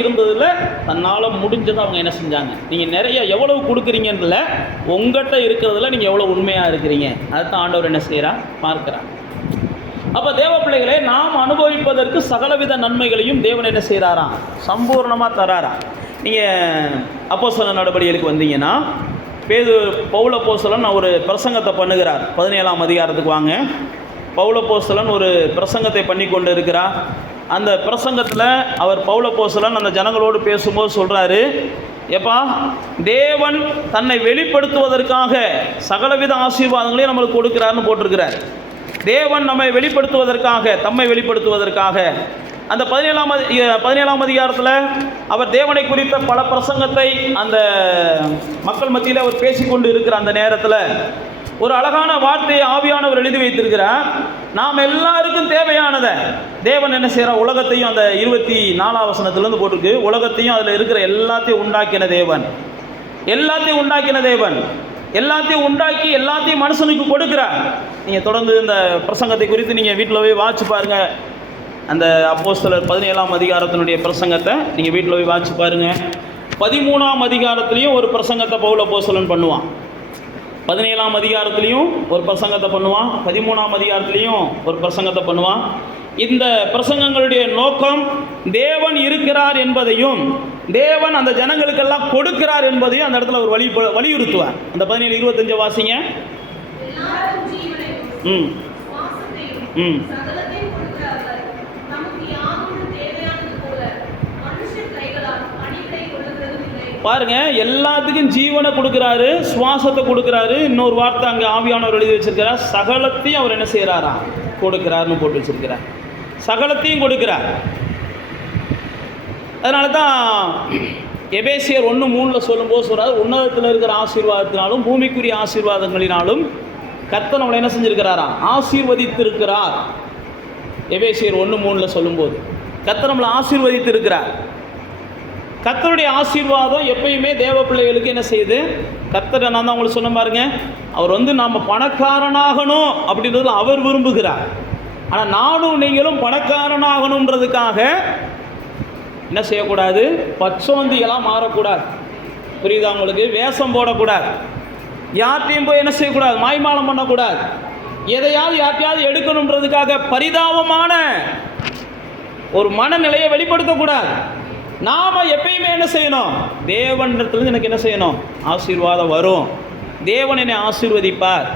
இருந்ததில்ல தன்னால் முடிஞ்சதை அவங்க என்ன செஞ்சாங்க? நீங்கள் நிறைய எவ்வளவு கொடுக்குறீங்கன்றல, உங்கள்கிட்ட இருக்கிறதுல நீங்கள் எவ்வளோ உண்மையாக இருக்கிறீங்க, அதுதான் ஆண்டவர் என்ன செய்கிறார்? பார்க்குறார். அப்போ தேவ பிள்ளைகளே, நாம் அனுபவிப்பதற்கு சகலவித நன்மைகளையும் தேவன் என்ன செய்கிறாராம்? சம்பூர்ணமாக தராராம். நீங்கள் அப்போஸ்தலர் நடபடிகளுக்கு வந்தீங்கன்னா, பவுல் அப்போஸ்தலன் ஒரு பிரசங்கத்தை பண்ணுகிறார். 17ஆம் அதிகாரத்துக்கு வாங்க. பவுல் அப்போஸ்தலன் ஒரு பிரசங்கத்தை பண்ணி கொண்டு இருக்கிறார். அந்த பிரசங்கத்தில் பவுல் அப்போஸ்தலன் அந்த ஜனங்களோடு பேசும்போது சொல்கிறாரு, எப்பா, தேவன் தன்னை வெளிப்படுத்துவதற்காக சகலவித ஆசீர்வாதங்களையும் நம்மளுக்கு கொடுக்கிறாருன்னு போட்டிருக்கிறார். தேவன் தம்மை வெளிப்படுத்துவதற்காக அந்த 17ஆம் அதிகாரத்தில் அவர் தேவனை குறித்த பல பிரசங்கத்தை அந்த மக்கள் மத்தியில் அவர் பேசிக்கொண்டு இருக்கிற அந்த நேரத்தில் ஒரு அழகான வார்த்தையை ஆவியானவர் எழுதி வைத்திருக்கிறார். நாம் எல்லாருக்கும் தேவையானதை தேவன் என்ன செய்கிறார்? உலகத்தையும் அந்த 24ஆம் வசனத்திலிருந்து போட்டிருக்கு, உலகத்தையும் அதில் இருக்கிற எல்லாத்தையும் உண்டாக்கின தேவன், எல்லாத்தையும் உண்டாக்கின தேவன், எல்லாத்தையும் உண்டாக்கி எல்லாத்தையும் மனுஷனுக்கு கொடுக்குறார். நீங்கள் தொடர்ந்து இந்த பிரசங்கத்தை குறித்து நீங்கள் வீட்டில் போய் வாட்சி பாருங்கள். அந்த அப்போஸ்தலர் 17ஆம் அதிகாரத்தினுடைய பிரசங்கத்தை நீங்கள் வீட்டில் போய் வாட்சி பாருங்கள். 13ஆம் அதிகாரத்துலேயும் ஒரு பிரசங்கத்தை பவுல் அப்போஸ்தலன் பண்ணுவான். 17ஆம் அதிகாரத்துலேயும் ஒரு பிரசங்கத்தை பண்ணுவான். 13ஆம் அதிகாரத்துலேயும் ஒரு பிரசங்கத்தை பண்ணுவான். இந்த பிரசங்கங்களுடைய நோக்கம் தேவன் இருக்கிறார் என்பதையும் தேவன் அந்த ஜனங்களுக்கெல்லாம் கொடுக்கிறார் என்பதையும் அந்த இடத்துல ஒரு வலியுறுத்துவார். அந்த 17:25 வாசிங்க. ம் ம் பாருங்க, எல்லாத்துக்கும் ஜீவனை கொடுக்குறாரு, சுவாசத்தை கொடுக்குறாரு. இன்னொரு வார்த்தை அங்கே ஆவியானவர் எழுதி வச்சிருக்கிறார், சகலத்தையும் அவர் என்ன செய்கிறாரா? கொடுக்கிறார்னு போட்டு வச்சிருக்கிறார். சகலத்தையும் கொடுக்கிறார். அதனால தான் எபேசியர் 1:3 சொல்லும்போது சொல்கிறார், உன்னதத்தில் இருக்கிற ஆசீர்வாதத்தினாலும் பூமிக்குரிய ஆசீர்வாதங்களினாலும் கர்த்தர் நம்மளை என்ன செஞ்சிருக்கிறாரா? ஆசீர்வதித்திருக்கிறார். எபேசியர் 1:3 சொல்லும்போது கர்த்தர் நம்மளை ஆசீர்வதித்திருக்கிறார். கர்த்தருடைய ஆசீர்வாதம் எப்பயுமே தேவ பிள்ளைகளுக்கு என்ன செய்யுது? கர்த்தர், நான் தான் உங்களுக்கு சொன்ன பாருங்க, அவர் நாம் பணக்காரனாகணும் அப்படின்றதுல அவர் விரும்புகிறார். ஆனால் நானும் நீங்களும் பணக்காரனாகணுன்றதுக்காக என்ன செய்யக்கூடாது? பச்சோந்தியெல்லாம் மாறக்கூடாது. புரியுதா உங்களுக்கு? வேஷம் போடக்கூடாது. யார்ட்டையும் போய் என்ன செய்யக்கூடாது? மாய்மாலம் பண்ணக்கூடாது. எதையாவது யார்ட்டையாவது எடுக்கணுன்றதுக்காக பரிதாபமான ஒரு மனநிலையை வெளிப்படுத்தக்கூடாது. நாம் எப்பயுமே என்ன செய்யணும்? தேவனிடத்துலேருந்து எனக்கு என்ன செய்யணும்? ஆசீர்வாதம் வரும். தேவன் என்னை ஆசீர்வதிப்பார்.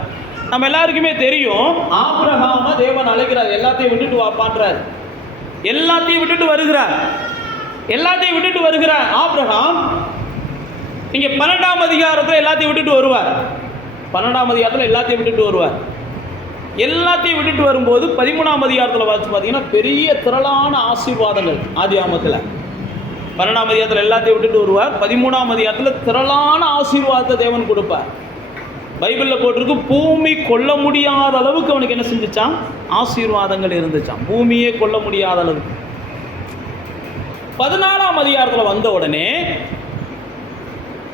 நம்ம எல்லாருக்குமே தெரியும், ஆபிரகாம தேவன் அழைக்கிறார், எல்லாத்தையும் விட்டுட்டு வாப்பான்றார். எல்லாத்தையும் விட்டுட்டு வருகிறார். எல்லாத்தையும் விட்டுட்டு வருகிறார் ஆபிரகாம். நீங்கள் 12ஆம் அதிகாரத்தில் எல்லாத்தையும் விட்டுட்டு வருவார். 12ஆம் அதிகாரத்தில் எல்லாத்தையும் விட்டுட்டு வருவார். எல்லாத்தையும் விட்டுட்டு வரும்போது 13ஆம் அதிகாரத்தில் பார்த்து பார்த்தீங்கன்னா பெரிய திரளான ஆசீர்வாதங்கள். ஆதியாகமத்தில் 12ஆம் அதிகாரத்தில் எல்லாத்தையும் விட்டுட்டு வருவார். 13ஆம் அதிகாரத்தில் திரளான ஆசீர்வாதத்தை தேவன் கொடுப்பார். பைபிளில் போட்டிருக்கு, பூமி கொள்ள முடியாத அளவுக்கு அவனுக்கு என்ன செஞ்சுச்சான்? ஆசீர்வாதங்கள் இருந்துச்சான். பூமியே கொள்ள முடியாத அளவுக்கு. 14ஆம் அதிகாரத்தில் வந்த உடனே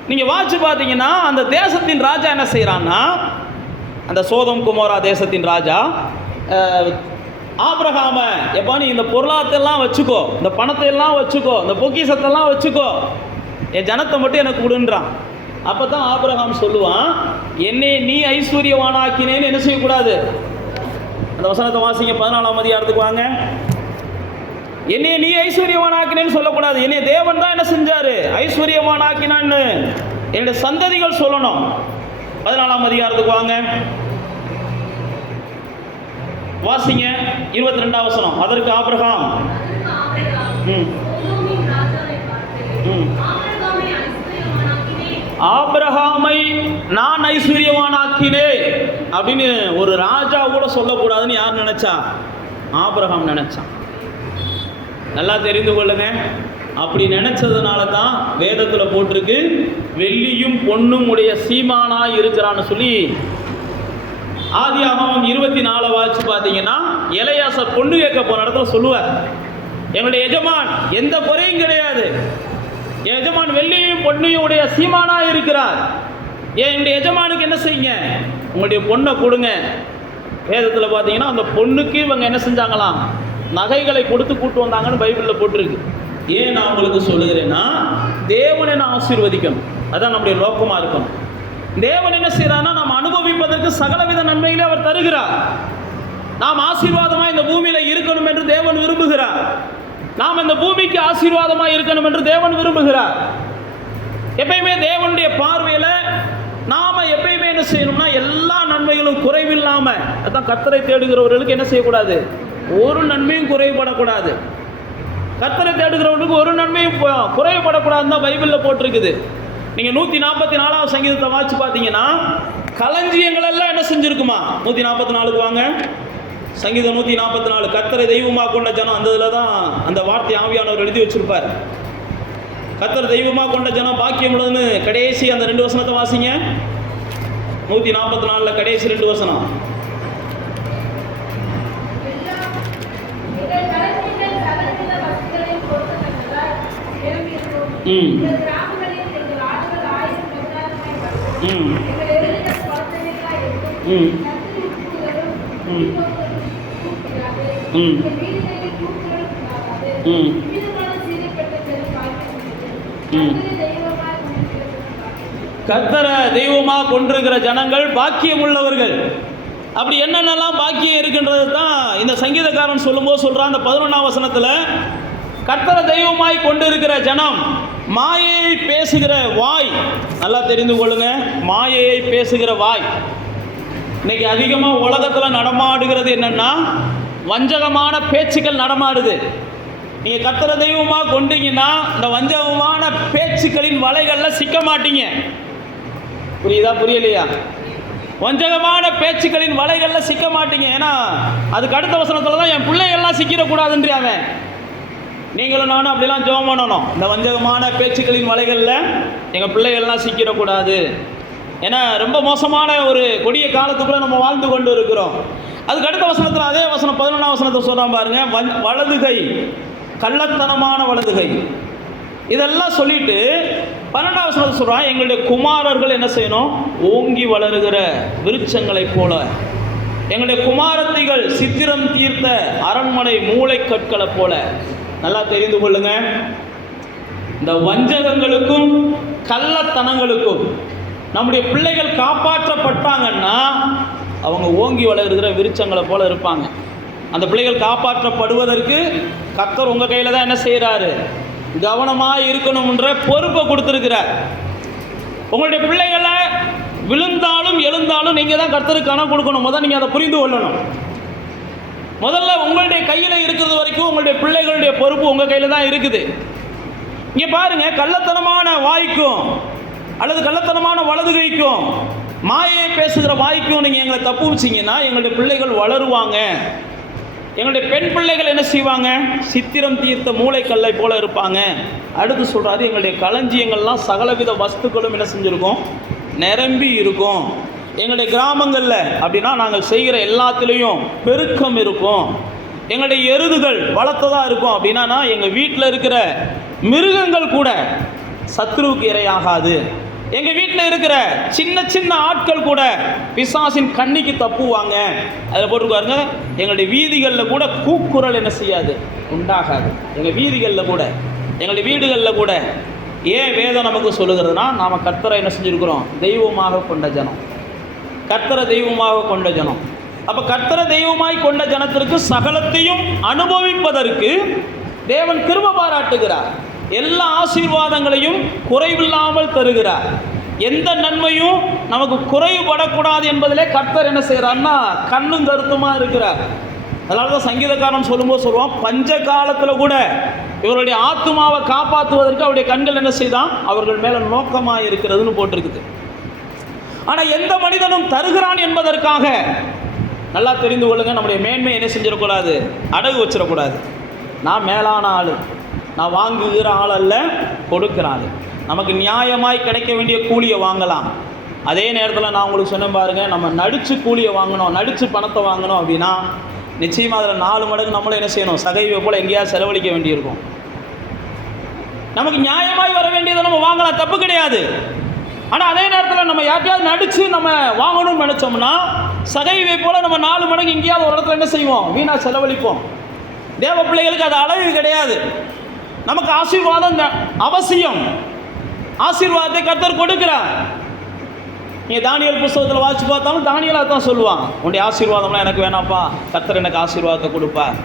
நீங்கள் வாட்சி பார்த்தீங்கன்னா அந்த தேசத்தின் ராஜா என்ன செய்கிறான்னா, அந்த சோதம் குமோரா தேசத்தின் ராஜா ஆபிரகாம, எப்போ நீ இந்த பொருளாதாரத்தெல்லாம் வச்சுக்கோ, இந்த பணத்தை எல்லாம் வச்சுக்கோ, இந்த பொக்கிஷத்தெல்லாம் வச்சுக்கோ, என் ஜனத்தை மட்டும் எனக்கு கொடுன்றான். அப்போ தான் ஆபிரகாம் சொல்லுவான், என்னை நீ ஐஸ்வர்யவானாக்கினேன்னு என்ன செய்யக்கூடாது? அந்த வசனத்தை வாசிங்க. 14ஆம் அதிகாரத்துக்கு வாங்க. என்னை நீ ஐஸ்வர்யவானாக்கினேன்னு சொல்லக்கூடாது. என்னை தேவன் தான் என்ன செஞ்சாரு? ஐஸ்வர்யவானாக்கினான்னு என்னுடைய சந்ததிகள் சொல்லணும். 14ஆம் அதிகாரத்துக்கு வாங்க, வாசிங்க. 22ஆம் வசனம். அதற்கு ஆபிரகாம் ஆபிரகாமை நான் ஐஸ்வர்யவானாக்கினேன் அப்படின்னு ஒரு ராஜா கூட சொல்லக்கூடாதுன்னு யார் நினைச்சா? ஆபிரகாம் நினைச்சான். நல்லா தெரிந்து கொள்ளுங்க. அப்படி நினைச்சதுனால தான் வேதத்தில் போட்டிருக்கு, வெள்ளியும் பொண்ணும் உடைய சீமானாய் இருக்கிறான்னு சொல்லி. ஆதியாகமம் 24 வாட்சி பார்த்தீங்கன்னா எலையாசர் பொண்ணு கேட்க போன இடத்துல சொல்லுவார், எங்களுடைய எஜமான் எந்த குறையும் கிடையாது, எஜமான் வெள்ளியும் பொண்ணையும் உடைய சீமானாய் இருக்கிறார், என்னுடைய எஜமானுக்கு என்ன செய்யுங்க? உங்களுடைய பொண்ணை கொடுங்க. வேதத்தில் பார்த்தீங்கன்னா அந்த பொண்ணுக்கு இவங்க என்ன செஞ்சாங்களாம்? நகைகளை கொடுத்து கூட்டு வந்தாங்கன்னு பைபிளில் போட்டிருக்கு. ஏன் நான் உங்களுக்கு சொல்லுகிறேன்னா, தேவன் என்ன ஆசீர்வதிக்கணும், அதான் நம்முடைய நோக்கமாக இருக்கணும். தேவன் என்ன செய்யறார்னா, நாம் அனுபவிப்பதற்கு சகலவித நன்மைகளை அவர் தருகிறார். நாம் ஆசீர்வாதமாக இந்த பூமியில் இருக்கணும் என்று தேவன் விரும்புகிறார். நாம் இந்த பூமிக்கு ஆசீர்வாதமாக இருக்கணும் என்று தேவன் விரும்புகிறார். எப்பயுமே தேவனுடைய பார்வையில் நாம் எப்பயுமே என்ன செய்யணும்னா, எல்லா நன்மைகளும் குறைவில்லாமல், அதான் கர்த்தரை தேடுகிறவர்களுக்கு என்ன செய்யக்கூடாது? ஒரு நன்மையும் குறைபடக்கூடாது. கர்த்தரை தேடுகிறவர்களுக்கு ஒரு நன்மையும் குறைபடக்கூடாதுன்னு தான் பைபிளில் போட்டிருக்குது. நீங்கள் 144ஆம் சங்கீதத்தை வாட்சி பார்த்தீங்கன்னா களஞ்சியங்கள் எல்லாம் என்ன செஞ்சுருக்குமா? 144க்கு வாங்க. சங்கீதம் 144. கர்த்தரை தெய்வமாக கொண்ட ஜனம், அந்த இதில் தான் அந்த வார்த்தை ஆவியானவர் எழுதி வச்சிருப்பார். கர்த்தரை தெய்வமாக கொண்ட ஜனம் பாக்கியம் உள்ளதுன்னு கடைசி அந்த 2 வசனத்தை வாசிங்க. 144 கடைசி 2 வசனம். கர்த்தரை தெய்வமா கொண்டிருக்கிற ஜனங்கள் பாக்கியம் உள்ளவர்கள். அப்படி என்னென்னலாம் பாக்கியம் இருக்கின்றது தான் இந்த சங்கீதக்காரன் சொல்லும்போது சொல்றான். அந்த 11ஆம் வசனத்தில் கர்த்தரை தெய்வமாய் கொண்டிருக்கிற ஜனம் மாயையை பேசுகிற வாய். நல்லா தெரிந்து கொள்ளுங்க, மாயையை பேசுகிற வாய். இன்னைக்கு அதிகமாக உலகத்தில் நடமாடுகிறது என்னன்னா வஞ்சகமான பேச்சுக்கள் நடமாடுது. நீங்கள் கர்த்தரை தெய்வமாக கொண்டீங்கன்னா இந்த வஞ்சகமான பேச்சுக்களின் வலைகளில் சிக்க மாட்டீங்க. புரியுதா புரியலையா? வஞ்சகமான பேச்சுக்களின் வலைகளில் சிக்க மாட்டீங்க. ஏன்னா அதுக்கு அடுத்த வசனத்தில் தான் என் பிள்ளைகள்லாம் சிக்கிடக்கூடாதுன்றியாங்க. நீங்களும் நானும் அப்படிலாம் ஜெபம் பண்ணணும். இந்த வஞ்சகமான பேச்சுக்களின் வலைகளில் எங்கள் பிள்ளைகள்லாம் சிக்கிடக்கூடாது. ஏன்னா ரொம்ப மோசமான ஒரு கொடிய காலத்துக்குள்ளே நம்ம வாழ்ந்து கொண்டு இருக்கிறோம். அதுக்கு அடுத்த வசனத்தில் அதே வசனம் 11ஆம் வசனத்தை சொல்கிறான் பாருங்க. வலதுகை, கள்ளத்தனமான வலதுகை. இதெல்லாம் சொல்லிட்டு 12ஆம் வசனத்தை சொல்கிறான், எங்களுடைய குமாரர்கள் என்ன செய்யணும்? ஓங்கி வளருகிற விருட்சங்களைப் போல. எங்களுடைய குமாரத்திகள் சித்திரம் தீர்த்த அரண்மனை மூளை கற்களை போல. நல்லா தெரிந்து கொள்ளுங்க, இந்த வஞ்சகங்களுக்கும் கள்ளத்தனங்களுக்கும் நம்முடைய பிள்ளைகள் காப்பாற்றப்பட்டாங்கன்னா அவங்க ஓங்கி வளர்கிற விருட்சங்களை போல இருப்பாங்க. அந்த பிள்ளைகள் காப்பாற்றப்படுவதற்கு கர்த்தர் உங்கள் கையில் தான் என்ன செய்கிறாரு? கவனமாக இருக்கணும்ன்ற பொறுப்பை கொடுத்துருக்கிறார். உங்களுடைய பிள்ளைகளை விழுந்தாலும் எழுந்தாலும் நீங்கள் தான் கர்த்தருக்கு கணக்கு கொடுக்கணும். முதல்ல நீங்கள் அதை புரிந்து கொள்ளணும். முதல்ல உங்களுடைய கையில் இருக்கிறது வரைக்கும் உங்களுடைய பிள்ளைகளுடைய பொறுப்பு உங்கள் கையில் தான் இருக்குது. இங்கே பாருங்க, கள்ளத்தனமான வாய்க்கும் அல்லது கள்ளத்தனமான வலதுகைக்கும் மாயை பேசுகிற வாய்க்கும் நீங்கள் எங்களை தப்பு வச்சிங்கன்னா எங்களுடைய பிள்ளைகள் வளருவாங்க. எங்களுடைய பெண் பிள்ளைகள் என்ன செய்வாங்க? சித்திரம் தீர்த்த மூளைக்கல்லை போல இருப்பாங்க. அடுத்து சொல்கிறாரு, எங்களுடைய களஞ்சியங்கள்லாம் சகலவித வஸ்துக்களும் என்ன செஞ்சுருக்கோம்? நிரம்பி இருக்கும். எங்களுடைய கிராமங்களில் அப்படின்னா நாங்கள் செய்கிற எல்லாத்துலேயும் பெருக்கம் இருக்கும். எங்களுடைய எருதுகள் வளர்த்ததாக இருக்கும். அப்படின்னா எங்கள் வீட்டில் இருக்கிற மிருகங்கள் கூட சத்ருவுக்கு இரையாகாது. எங்கள் வீட்டில் இருக்கிற சின்ன சின்ன ஆட்கள் கூட பிசாசின் கண்ணிக்கு தப்புவாங்க. அதில் போட்டுருக்காருங்க, எங்களுடைய வீதிகளில் கூட கூக்குரல் என்ன செய்யாது? உண்டாகாது. எங்கள் வீதிகளில் கூட, எங்களுடைய வீடுகளில் கூட. ஏன் வேதம் நமக்கு சொல்லுகிறதுனா, நாம் கர்த்தரை என்ன செஞ்சுருக்கிறோம்? தெய்வமாக கொண்ட ஜனம். கர்த்தரை தெய்வமாக கொண்ட ஜனம். அப்போ கர்த்தரை தெய்வமாய் கொண்ட ஜனத்திற்கு சகலத்தையும் அனுபவிப்பதற்கு தேவன் கிருபை பாராட்டுகிறார். எல்லா ஆசீர்வாதங்களையும் குறைவில்லாமல் தருகிறார். எந்த நன்மையும் நமக்கு குறைவுபடக்கூடாது என்பதிலே கர்த்தர் என்ன செய்கிறார்னா கண்ணும் கருத்துமா இருக்கிறார். அதனால தான் சங்கீதக்காரன் சொல்லும்போது சொல்லுவான், பஞ்ச காலத்தில் கூட இவருடைய ஆத்துமாவை காப்பாற்றுவதற்கு அவருடைய கண்கள் என்ன செய்தான்? அவர்கள் மேலே நோக்கமாக இருக்கிறதுன்னு போட்டிருக்குது. ஆனால் எந்த மனிதனும் தருகிறான் என்பதற்காக நல்லா தெரிந்து கொள்ளுங்க, நம்முடைய மேன்மை என்ன செஞ்சிடக்கூடாது? அடகு வச்சிடக்கூடாது. நான் மேலான ஆள், நான் வாங்குகிற ஆள் அல்ல, கொடுக்கிற ஆள். நமக்கு நியாயமாய் கிடைக்க வேண்டிய கூலியை வாங்கலாம். அதே நேரத்தில் நான் உங்களுக்கு சொன்ன பாருங்க, நம்ம நடித்து கூலியை வாங்கணும், நடித்து பணத்தை வாங்கணும் அப்படின்னா நிச்சயமாக அதில் 4 மடங்கு நம்மளை என்ன செய்யணும்? சகைவை போல் எங்கேயாவது செலவழிக்க வேண்டியிருக்கும். நமக்கு நியாயமாய் வர வேண்டியதை நம்ம வாங்கலாம், தப்பு கிடையாது. ஆனால் அதே நேரத்தில் நம்ம யார்ட்டையாவது நடித்து நம்ம வாங்கணும்னு நினச்சோம்னா சகைவை போல் நம்ம 4 மடங்கு எங்கேயாவது ஒரு இடத்துல என்ன செய்வோம்? வீணாக செலவழிப்போம். தேவ பிள்ளைகளுக்கு அது அளவு கிடையாது. நமக்கு ஆசீர்வாதம் அவசியம். ஆசீர்வாதத்தை கர்த்தர் கொடுக்கிறார். நீங்கள் தானியேல் புஸ்தகத்தில் வாசித்து பார்த்தாலும் தானியேலாக தான் சொல்லுவான், உன்னுடைய ஆசீர்வாதம்லாம் எனக்கு வேணாப்பா, கர்த்தர் எனக்கு ஆசீர்வாதத்தை கொடுப்பார்.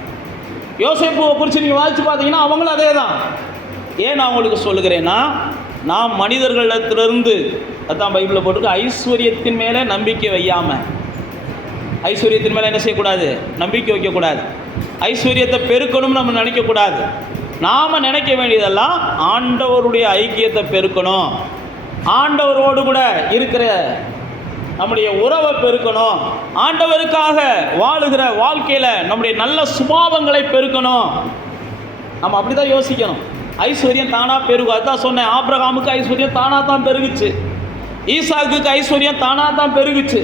யோசேப்புவை குறித்து நீங்கள் வாசித்து பார்த்தீங்கன்னா அவங்களும் அதே தான். ஏன் நான் உங்களுக்கு சொல்லுகிறேன்னா, நாம் மனிதர்களிடத்திலிருந்து அதான் பைபிளில் போட்டுருக்கு, ஐஸ்வர்யத்தின் மேலே நம்பிக்கை வையாமல், ஐஸ்வர்யத்தின் மேலே என்ன செய்யக்கூடாது? நம்பிக்கை வைக்கக்கூடாது. ஐஸ்வர்யத்தை பெருக்கணும்னு நம்ம நினைக்கக்கூடாது. நாம் நினைக்க வேண்டியதெல்லாம் ஆண்டவருடைய ஐக்கியத்தை பெருக்கணும், ஆண்டவரோடு கூட இருக்கிற நம்முடைய உறவை பெருக்கணும், ஆண்டவருக்காக வாழுகிற வாழ்க்கையில் நம்முடைய நல்ல சுபாவங்களை பெருக்கணும். நம்ம அப்படி தான் யோசிக்கணும். ஐஸ்வர்யம் தானாக பெருகும். அதுதான் சொன்னேன், ஆபிரகாமுக்கு ஐஸ்வர்யம் தானாக தான் பெருகுச்சு. ஈசாக்குக்கு ஐஸ்வர்யம் தானாக தான் பெருகுச்சு,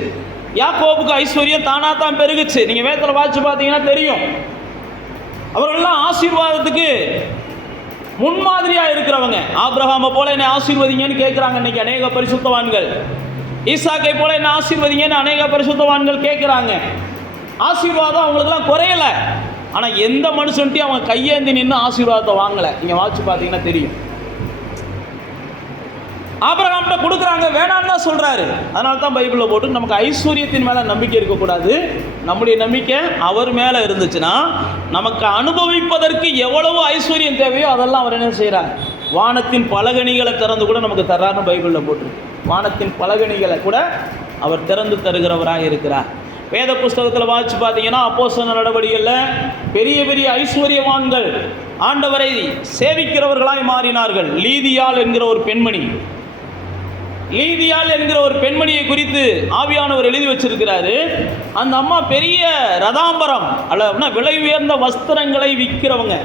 யாக்கோபுக்கு ஐஸ்வர்யம் தானாக தான் பெருகுச்சு. நீங்கள் வேதத்தில் வாசிச்சு பார்த்தீங்கன்னா தெரியும். அவர்கள்லாம் ஆசீர்வாதத்துக்கு முன்மாதிரியாக இருக்கிறவங்க. ஆபிரகாமை போல என்னை ஆசீர்வதிங்கன்னு கேட்குறாங்க இன்னைக்கு அநேக பரிசுத்தவான்கள். ஈசாக்கை போல என்ன ஆசீர்வதிங்கன்னு அநேக பரிசுத்தவான்கள் கேட்குறாங்க. ஆசீர்வாதம் அவங்களுக்குலாம் குறையலை. ஆனால் எந்த மனுஷன்ட்டையும் அவங்க கையேந்தி நின்று ஆசீர்வாதத்தை வாங்கலை. நீங்கள் வாசிச்சு பார்த்தீங்கன்னா தெரியும். ஆபிரகாம்கிட்ட கொடுக்குறாங்க, வேணான்னு தான் சொல்கிறாரு. அதனால தான் பைபிளில் போட்டு நமக்கு ஐஸ்வர்யத்தின் மேலே நம்பிக்கை இருக்கக்கூடாது. நம்முடைய நம்பிக்கை அவர் மேலே இருந்துச்சுன்னா நமக்கு அனுபவிப்பதற்கு எவ்வளவு ஐஸ்வர்யம் தேவையோ அதெல்லாம் அவர் என்ன செய்கிறார், வானத்தின் பலகணிகளை திறந்து கூட நமக்கு தர்றாருன்னு பைபிளில் போட்டிருக்கு. வானத்தின் பலகணிகளை கூட அவர் திறந்து தருகிறவராக இருக்கிறார். வேத புஸ்தகத்தில் வாசிச்சு பார்த்தீங்கன்னா அப்போஸ்தலர் நடவடிக்கைகளில் பெரிய பெரிய ஐஸ்வர்யவான்கள் ஆண்டவரை சேவிக்கிறவர்களாய் மாறினார்கள். லீதியாள் என்கிற ஒரு பெண்மணி, லீதியாள் என்கிற ஒரு பெண்மணியை குறித்து ஆவியானவர் எழுதி வச்சிருக்கிறாரு. அந்த அம்மா பெரிய ரதாம்பரம் அல்ல விலை உயர்ந்த வஸ்திரங்களை விற்கிறவங்க,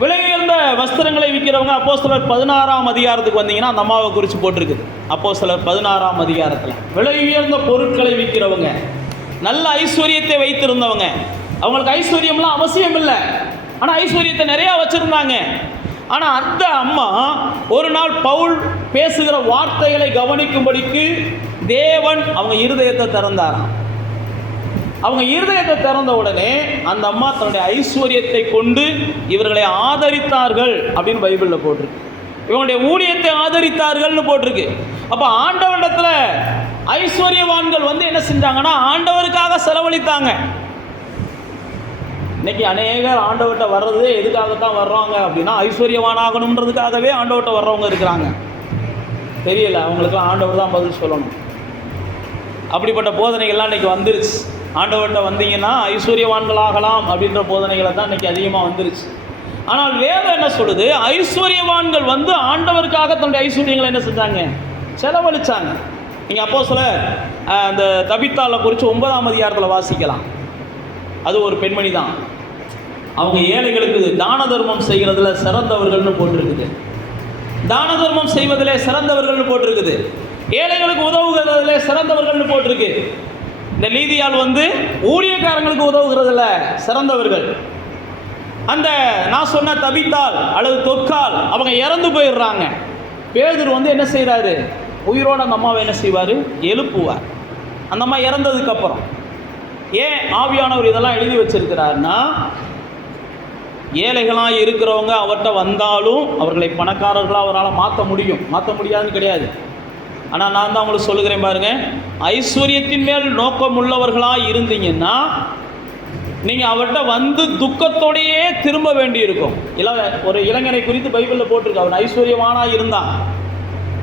விலை உயர்ந்த வஸ்திரங்களை விற்கிறவங்க. அப்போஸ்தலர் 16ஆம் அதிகாரத்துக்கு வந்தீங்கன்னா அந்த அம்மாவை குறித்து போட்டிருக்குது. அப்போஸ்தலர் 16ஆம் அதிகாரத்தில் விலை உயர்ந்த பொருட்களை விற்கிறவங்க, நல்ல ஐஸ்வர்யத்தை வைத்திருந்தவங்க. அவங்களுக்கு ஐஸ்வர்யம்லாம் அவசியம் இல்லை, ஆனால் ஐஸ்வர்யத்தை நிறையா வச்சுருந்தாங்க. ஆனால் அந்த அம்மா ஒரு நாள் பவுல் பேசுகிற வார்த்தைகளை கவனிக்கும்படிக்கு தேவன் அவங்க இருதயத்தை திறந்தாராம். அவங்க இருதயத்தை திறந்த உடனே அந்த அம்மா தன்னுடைய ஐஸ்வர்யத்தை கொண்டு இவர்களை ஆதரித்தார்கள் அப்படின்னு பைபிளில் போட்டிருக்கு. இவங்களுடைய ஊழியத்தை ஆதரித்தார்கள்னு போட்டிருக்கு. அப்போ ஆண்டவரிடத்தில் ஐஸ்வர்யவான்கள் வந்து என்ன செஞ்சாங்கன்னா ஆண்டவருக்காக செலவழித்தாங்க. இன்னைக்கு அநேகர் ஆண்டவர்கிட்ட வர்றது எதுக்காகத்தான் வர்றாங்க அப்படின்னா ஐஸ்வர்யவானாகணுன்றதுக்காகவே ஆண்டவர்கிட்ட வர்றவங்க இருக்கிறாங்க. தெரியல, அவங்களுக்குலாம் ஆண்டவர் தான் பதில் சொல்லணும். அப்படிப்பட்ட போதனைகள்லாம் இன்றைக்கி வந்துருச்சு. ஆண்டவர்கிட்ட வந்தீங்கன்னா ஐஸ்வர்யவான்களாகலாம் அப்படின்ற போதனைகளை தான் இன்றைக்கி அதிகமாக வந்துருச்சு. ஆனால் வேதம் என்ன சொல்லுது, ஐஸ்வர்யவான்கள் வந்து ஆண்டவருக்காக தன்னுடைய ஐஸ்வர்யங்களை என்ன செஞ்சாங்க, செலவழிச்சாங்க. நீங்கள் அப்போஸ்தலர் அந்த தபித்தாளை குறித்து 9ஆம் அதிகாரத்தில் வாசிக்கலாம். அது ஒரு பெண்மணி தான். அவங்க ஏழைகளுக்கு தான தர்மம் செய்கிறதுல சிறந்தவர்கள்னு போட்டிருக்குது. தான தர்மம் செய்வதிலே சிறந்தவர்கள்னு போட்டிருக்குது. ஏழைகளுக்கு உதவுகிறதுல சிறந்தவர்கள்னு போட்டிருக்கு. இந்த லீதியால் வந்து ஊழியக்காரங்களுக்கு உதவுகிறதுல சிறந்தவர்கள். அந்த நான் சொன்ன தபித்தாள் அல்லது தொக்கால் அவங்க இறந்து போயிடுறாங்க. பேதுரு வந்து என்ன செய்கிறாரு, உயிரோடு அந்த அம்மாவை என்ன செய்வார், எழுப்புவார். அந்த அம்மா இறந்ததுக்கப்புறம் ஏன் ஆவியானவர் இதெல்லாம் எழுதி வச்சிருக்கிறாருன்னா, ஏழைகளாக இருக்கிறவங்க அவர்கிட்ட வந்தாலும் அவர்களை பணக்காரர்களாக அவரால் மாற்ற முடியும், மாற்ற முடியாதுன்னு கிடையாது. ஆனால் நான் தான் உங்களுக்கு சொல்லுகிறேன் பாருங்கள், ஐஸ்வர்யத்தின் மேல் நோக்கம் உள்ளவர்களாக இருந்தீங்கன்னா நீங்கள் அவர்கிட்ட வந்து துக்கத்தோடையே திரும்ப வேண்டி இருக்கும். ஒரு இளைஞனை குறித்து பைபிளில் போட்டிருக்கு. அவன் ஐஸ்வர்யமானாக இருந்தான்.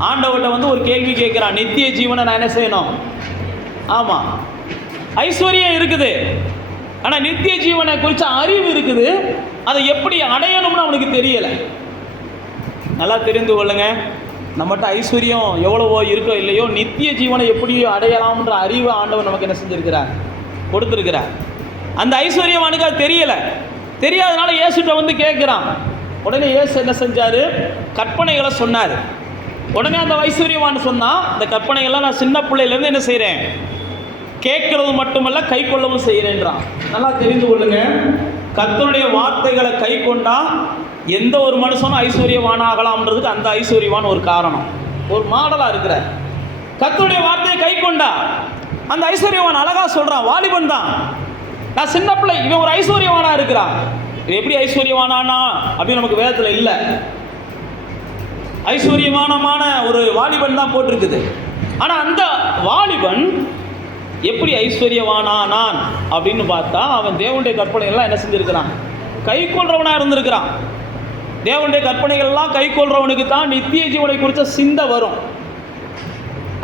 ஆண்டவர்கிட்ட வந்து ஒரு கேள்வி கேட்குறான், நித்திய ஜீவனை நான் என்ன செய்யணும்? ஆமாம், ஐஸ்வர்யம் இருக்குது, ஆனால் நித்திய ஜீவனை குறித்த அறிவு இருக்குது. அதை எப்படி அடையணும்னு அவனுக்கு தெரியலை. நல்லா தெரிந்து கொள்ளுங்க, நம்மகிட்ட ஐஸ்வர்யம் எவ்வளவோ இருக்கோ இல்லையோ, நித்திய ஜீவனை எப்படி அடையலாம்ன்ற அறிவு ஆண்டவர் நமக்கு என்ன செஞ்சிருக்கிறார், கொடுத்துருக்கிறார். அந்த ஐஸ்வர்யவானுக்கு அது தெரியலை. தெரியாதனால இயேசுகிட்ட வந்து கேட்குறான். உடனே இயேசு என்ன செஞ்சார், கற்பனைகளை சொன்னார். உடனே அந்த ஐஸ்வர்யவான் சொன்னால், இந்த கற்பனைகள்லாம் நான் சின்ன பிள்ளையிலேருந்து என்ன செய்கிறேன், கேட்கறது மட்டுமல்ல கை கொள்ளவும் செய்கிறேன்றான். நல்லா தெரிந்து கொள்ளுங்க, கர்த்தருடைய வார்த்தைகளை கை கொண்டா எந்த ஒரு மனுஷனும் ஐஸ்வர்யவானாகலாம்ன்றதுக்கு அந்த ஐஸ்வர்யவான் ஒரு காரணம், ஒரு மாடலாக இருக்கிறார். கர்த்தருடைய வார்த்தையை கை கொண்டா அந்த ஐஸ்வர்யவான் அழகாக சொல்கிறான், வாலிபன் தான், நான் சின்ன பிள்ளை, இவன் ஒரு ஐஸ்வர்யவானாக இருக்கிறான். இவன் எப்படி ஐஸ்வர்யவானானா அப்படின்னு நமக்கு வேதத்தில் இல்லை. ஐஸ்வர்யமானமான ஒரு வாலிபன் தான் போட்டிருக்குது. ஆனால் அந்த வாலிபன் எப்படி ஐஸ்வர்யவானானான் அப்படின்னு பார்த்தா, அவன் தேவனுடைய கற்பனைகள்லாம் என்ன செஞ்சுருக்கிறான், கை கொள்றவனாக இருந்திருக்கிறான். தேவனுடைய கற்பனைகள்லாம் கை கொள்றவனுக்கு தான் நித்திய ஜீவனை குறித்த சிந்தை வரும்.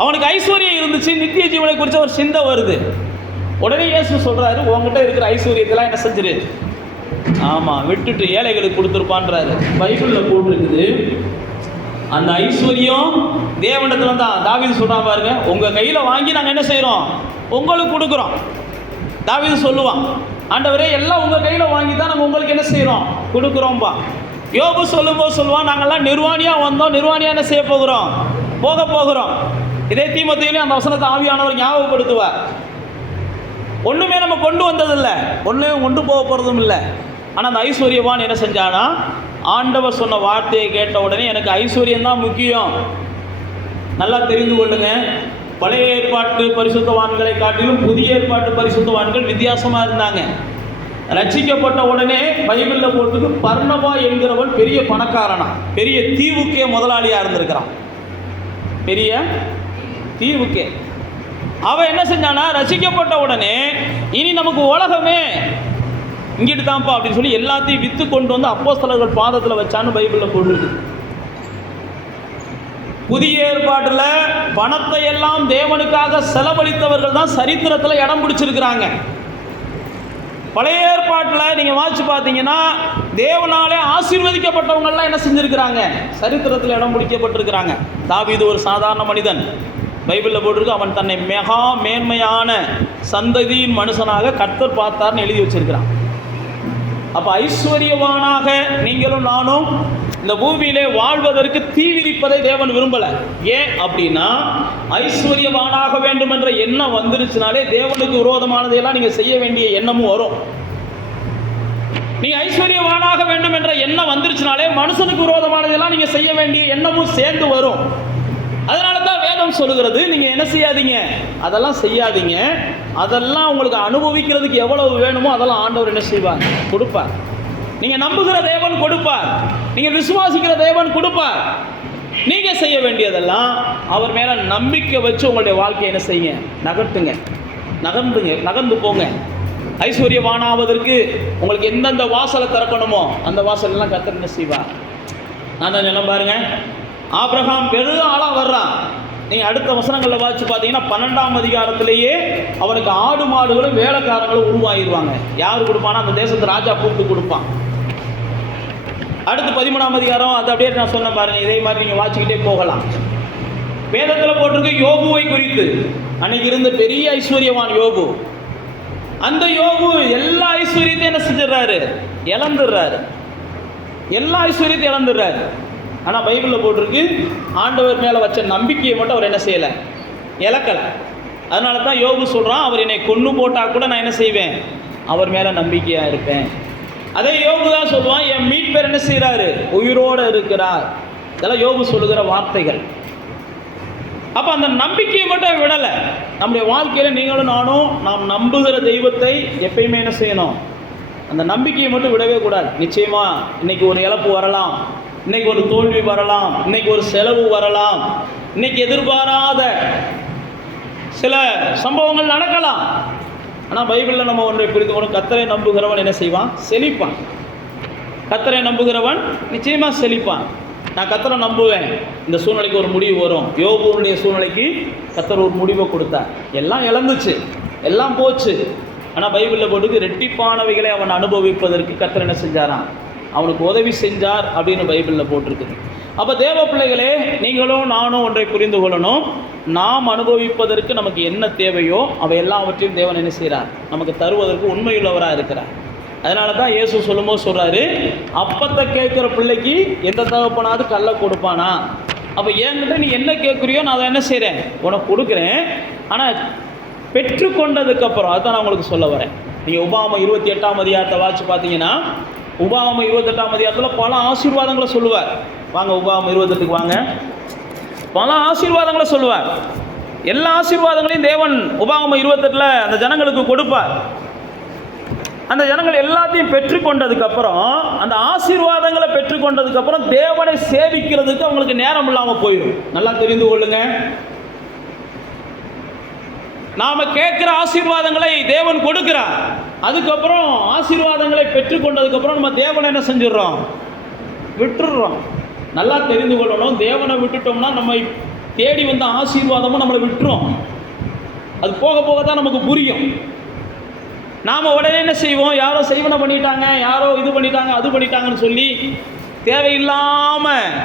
அவனுக்கு ஐஸ்வர்யம் இருந்துச்சு, நித்திய ஜீவனை குறித்த ஒரு சிந்தை வருது. உடனே இயேசு சொல்கிறாரு, உங்ககிட்ட இருக்கிற ஐஸ்வர்யத்தெல்லாம் என்ன செஞ்சிரு, ஆமாம் விட்டுட்டு ஏழைகளுக்கு கொடுத்துருப்பான்றாரு. பைபிளில் போட்டிருக்குது. அந்த ஐஸ்வர்யம் தேவனிடத்துல தான். தாவீது சொல்கிறான் பாருங்க, உங்கள் கையில் வாங்கி நாங்கள் என்ன செய்கிறோம், உங்களுக்கு கொடுக்குறோம். தாவீது சொல்லுவான், ஆண்டவரே எல்லாம் உங்கள் கையில் வாங்கி தான் நாங்கள் உங்களுக்கு என்ன செய்கிறோம், கொடுக்குறோம்பா. யோபு சொல்லும்போது சொல்லுவான், நாங்கள்லாம் நிர்வாணியாக வந்தோம், நிர்வாணியாக என்ன செய்ய போகிறோம், போகிறோம். இதே தீமோத்தேயுவிலே அந்த வசனத்தை ஆவியானவர் ஞாபகப்படுத்துவார். ஒன்றுமே நம்ம கொண்டு வந்ததில்லை, ஒன்றும் கொண்டு போக போகிறதும் இல்லை. ஆனால் அந்த ஐஸ்வர்யவான் என்ன செஞ்சானா, ஆண்டவர் சொன்ன வார்த்தையை கேட்ட உடனே எனக்கு ஐஸ்வர்யம்தான் முக்கியம். நல்லா தெரிந்து கொள்ளுங்க, பழைய ஏற்பாட்டு பரிசுத்தவான்களை காட்டிலும் புதிய ஏற்பாட்டு பரிசுத்தவான்கள் வித்தியாசமாக இருந்தாங்க. ரட்சிக்கப்பட்ட உடனே பைபிளில் போட்டுக்கு பர்னபா என்கிறவன் பெரிய பணக்காரனா, பெரிய தீவுக்கே முதலாளியாக இருந்திருக்கிறான். பெரிய தீவுக்கே அவன் என்ன செஞ்சானா, ரட்சிக்கப்பட்ட உடனே இனி நமக்கு உலகமே இங்கிட்டு தான்ப்பா அப்படின்னு சொல்லி எல்லாத்தையும் விற்று கொண்டு வந்து அப்போஸ்தலர்கள் பாதத்தில் வச்சான்னு பைபிளில் போட்டுருக்கு. புதிய ஏற்பாட்டில் பணத்தை எல்லாம் தேவனுக்காக செலவழித்தவர்கள் தான் சரித்திரத்தில் இடம் பிடிச்சிருக்கிறாங்க. பழைய ஏற்பாட்டில் நீங்கள் வாசிச்சு பார்த்தீங்கன்னா தேவனாலே ஆசீர்வதிக்கப்பட்டவங்கள்லாம் என்ன செஞ்சுருக்கிறாங்க, சரித்திரத்தில் இடம் பிடிக்கப்பட்டிருக்கிறாங்க. தாவீது ஒரு சாதாரண மனிதன், பைபிளில் போட்டிருக்கு, அவன் தன்னை மெகா மேன்மையான சந்ததியின் மனுஷனாக கர்த்தர் பார்த்தார்னு எழுதி வச்சிருக்கிறான். அப்போ ஐஸ்வர்யவானாக நீங்களும் நானும் இந்த பூமியிலே வாழ்வதற்கு தீவிரிப்பதை தேவன் விரும்பலை. ஏன் அப்படின்னா, ஐஸ்வர்யவானாக வேண்டும் என்ற எண்ணம் வந்துருச்சுனாலே தேவனுக்கு விரோதமானதையெல்லாம் நீங்கள் செய்ய வேண்டிய எண்ணமும் வரும். நீங்கள் ஐஸ்வர்யவானாக வேண்டும் என்ற எண்ணம் வந்துருச்சுனாலே மனுஷனுக்கு விரோதமானதெல்லாம் நீங்கள் செய்ய வேண்டிய எண்ணமும் சேர்ந்து வரும். அதனால தான் வேதம் சொல்லுகிறது, நீங்கள் என்ன செய்யாதீங்க, அதெல்லாம் செய்யாதீங்க. அதெல்லாம் உங்களுக்கு அனுபவிக்கிறதுக்கு எவ்வளவு வேணுமோ அதெல்லாம் ஆண்டவர் என்ன செய்வார், கொடுப்பார். நீங்கள் நம்புகிற தேவன் கொடுப்பார், நீங்கள் விசுவாசிக்கிற தேவன் கொடுப்பார். நீங்கள் செய்ய வேண்டியதெல்லாம் அவர் மேலே நம்பிக்கை வச்சு உங்களுடைய வாழ்க்கையை என்ன செய்யுங்க, நகர்த்துங்க, நகர்ந்து போங்க. ஐஸ்வர்யவானாவதற்கு உங்களுக்கு எந்தெந்த வாசலை திறக்கணுமோ அந்த வாசலெல்லாம் கர்த்தர் என்ன செய்வார். நான் தான் சொல்ல பாருங்க, ஆபிரகாம் பெரிய ஆளாக வர்றான். நீங்கள் அடுத்த வசனங்களில் வாசிச்சு பார்த்தீங்கன்னா 12ஆம் அதிகாரத்திலேயே அவனுக்கு ஆடு மாடுகளும் வேலைக்காரங்களும் உருவாகிடுவாங்க. யார் கொடுப்பானா, அந்த தேசத்து ராஜா கூப்பிட்டு கொடுப்பான். அடுத்து 13ஆம் அதிகாரம், அது அப்படியே நான் சொன்ன பாருங்க, இதே மாதிரி நீங்கள் வாசிக்கிட்டே போகலாம். வேதத்தில் போட்டிருக்கு யோபுவை குறித்து. அன்னைக்கு இருந்த பெரிய ஐஸ்வர்யவான் யோபு. அந்த யோபு எல்லா ஐஸ்வர்யத்தையும் என்ன செஞ்சிடறாரு, இழந்துடுறாரு. எல்லா ஐஸ்வர்யத்தையும் இழந்துடுறாரு. ஆனால் பைபிளில் போட்டிருக்கு ஆண்டவர் மேலே வச்ச நம்பிக்கையை மட்டும் அவர் என்ன செய்யலை, இழக்கலை. அதனால தான் யோபு சொல்கிறான், அவர் என்னை கொன்று போட்டால் கூட நான் என்ன செய்வேன், அவர் மேலே நம்பிக்கையாக இருப்பேன். அதே யோபு தான் சொல்லுவான், என் மீட்பர் என்ன செய்கிறாரு, உயிரோடு இருக்கிறார். இதெல்லாம் யோபு சொல்லுகிற வார்த்தைகள். அப்போ அந்த நம்பிக்கையை மட்டும் விடலை. நம்முடைய வாழ்க்கையில் நீங்களும் நானும் நாம் நம்புகிற தெய்வத்தை எப்பயுமே என்ன செய்யணும், அந்த நம்பிக்கையை மட்டும் விடவே கூடாது. நிச்சயமாக இன்னைக்கு ஒரு இழப்பு வரலாம், இன்னைக்கு ஒரு தோல்வி வரலாம், இன்னைக்கு ஒரு செலவு வரலாம், இன்னைக்கு எதிர்பாராத சில சம்பவங்கள் நடக்கலாம். ஆனால் பைபிளில் நம்ம ஒன்றை புரிந்து கொண்டு, கர்த்தரை நம்புகிறவன் என்ன செய்வான், செழிப்பான். கர்த்தரை நம்புகிறவன் நிச்சயமாக செழிப்பான். நான் கர்த்தரை நம்புவேன், இந்த சூழ்நிலைக்கு ஒரு முடிவு வரும். யோபுடைய சூழ்நிலைக்கு கர்த்தர் ஒரு முடிவை கொடுத்தார். எல்லாம் இழந்துச்சு, எல்லாம் போச்சு. ஆனால் பைபிளில் போட்டுக்கு ரெட்டிப்பானவைகளை அவன் அனுபவிப்பதற்கு கர்த்தர் என்ன செஞ்சாராம், அவனுக்கு உதவி செஞ்சார் அப்படின்னு பைபிளில் போட்டிருக்குது. அப்போ தேவ பிள்ளைகளே, நீங்களும் நானும் ஒன்றை புரிந்து கொள்ளணும். நாம் அனுபவிப்பதற்கு நமக்கு என்ன தேவையோ அவை எல்லாவற்றையும் தேவன் என்ன செய்கிறார், நமக்கு தருவதற்கு உண்மையுள்ளவராக இருக்கிறார். அதனால தான் இயேசு சொல்லும்போது சொல்கிறாரு, அப்பத்தை கேட்குற பிள்ளைக்கு எந்த தகப்பனாவது கல்லை கொடுப்பானா. அப்போ என்கிட்ட நீ என்ன கேட்குறியோ நான் அதை என்ன செய்கிறேன், உனக்கு கொடுக்குறேன். ஆனால் பெற்றுக்கொண்டதுக்கப்புறம் அதுதான் நான் உங்களுக்கு சொல்ல வரேன். நீங்கள் உபாகமம் 28ஆம் அதிகாரத்தை வாசிச்சு பார்த்தீங்கன்னா, உபாகமம் 28ஆம் அதிகாரத்தில் பல ஆசீர்வாதங்களை சொல்லுவார். வாங்க உபாகமம் 28க்கு வாங்க. பல ஆசீர்வாதங்களை சொல்லுவார். எல்லா ஆசீர்வாதங்களையும் தேவன் உபாகமம் 28ல் அந்த ஜனங்களுக்கு கொடுப்பார். அந்த ஜனங்கள் எல்லாத்தையும் பெற்றுக்கொண்டதுக்கப்புறம், அந்த ஆசீர்வாதங்களை பெற்றுக்கொண்டதுக்கப்புறம் தேவனை சேவிக்கிறதுக்கு அவங்களுக்கு நேரம் இல்லாமல் போயிடும். நல்லா தெரிந்து கொள்ளுங்க. நாம் கேட்குற ஆசீர்வாதங்களை தேவன் கொடுக்கிறார். அதுக்கப்புறம் ஆசீர்வாதங்களை பெற்றுக்கொண்டதுக்கப்புறம் நம்ம தேவனை என்ன செஞ்சிடறோம், விட்டுடுறோம். நல்லா தெரிந்து கொள்ளணும், தேவனை விட்டுட்டோம்னா நம்ம தேடி வந்த ஆசீர்வாதமும் நம்மளை விட்டுரும். அது போக போக தான் நமக்கு புரியும். நாம் உடனே என்ன செய்வோம், யாரோ செய்வனை பண்ணிட்டாங்க, யாரோ இது பண்ணிட்டாங்க, அது பண்ணிட்டாங்கன்னு சொல்லி தேவையில்லாமல்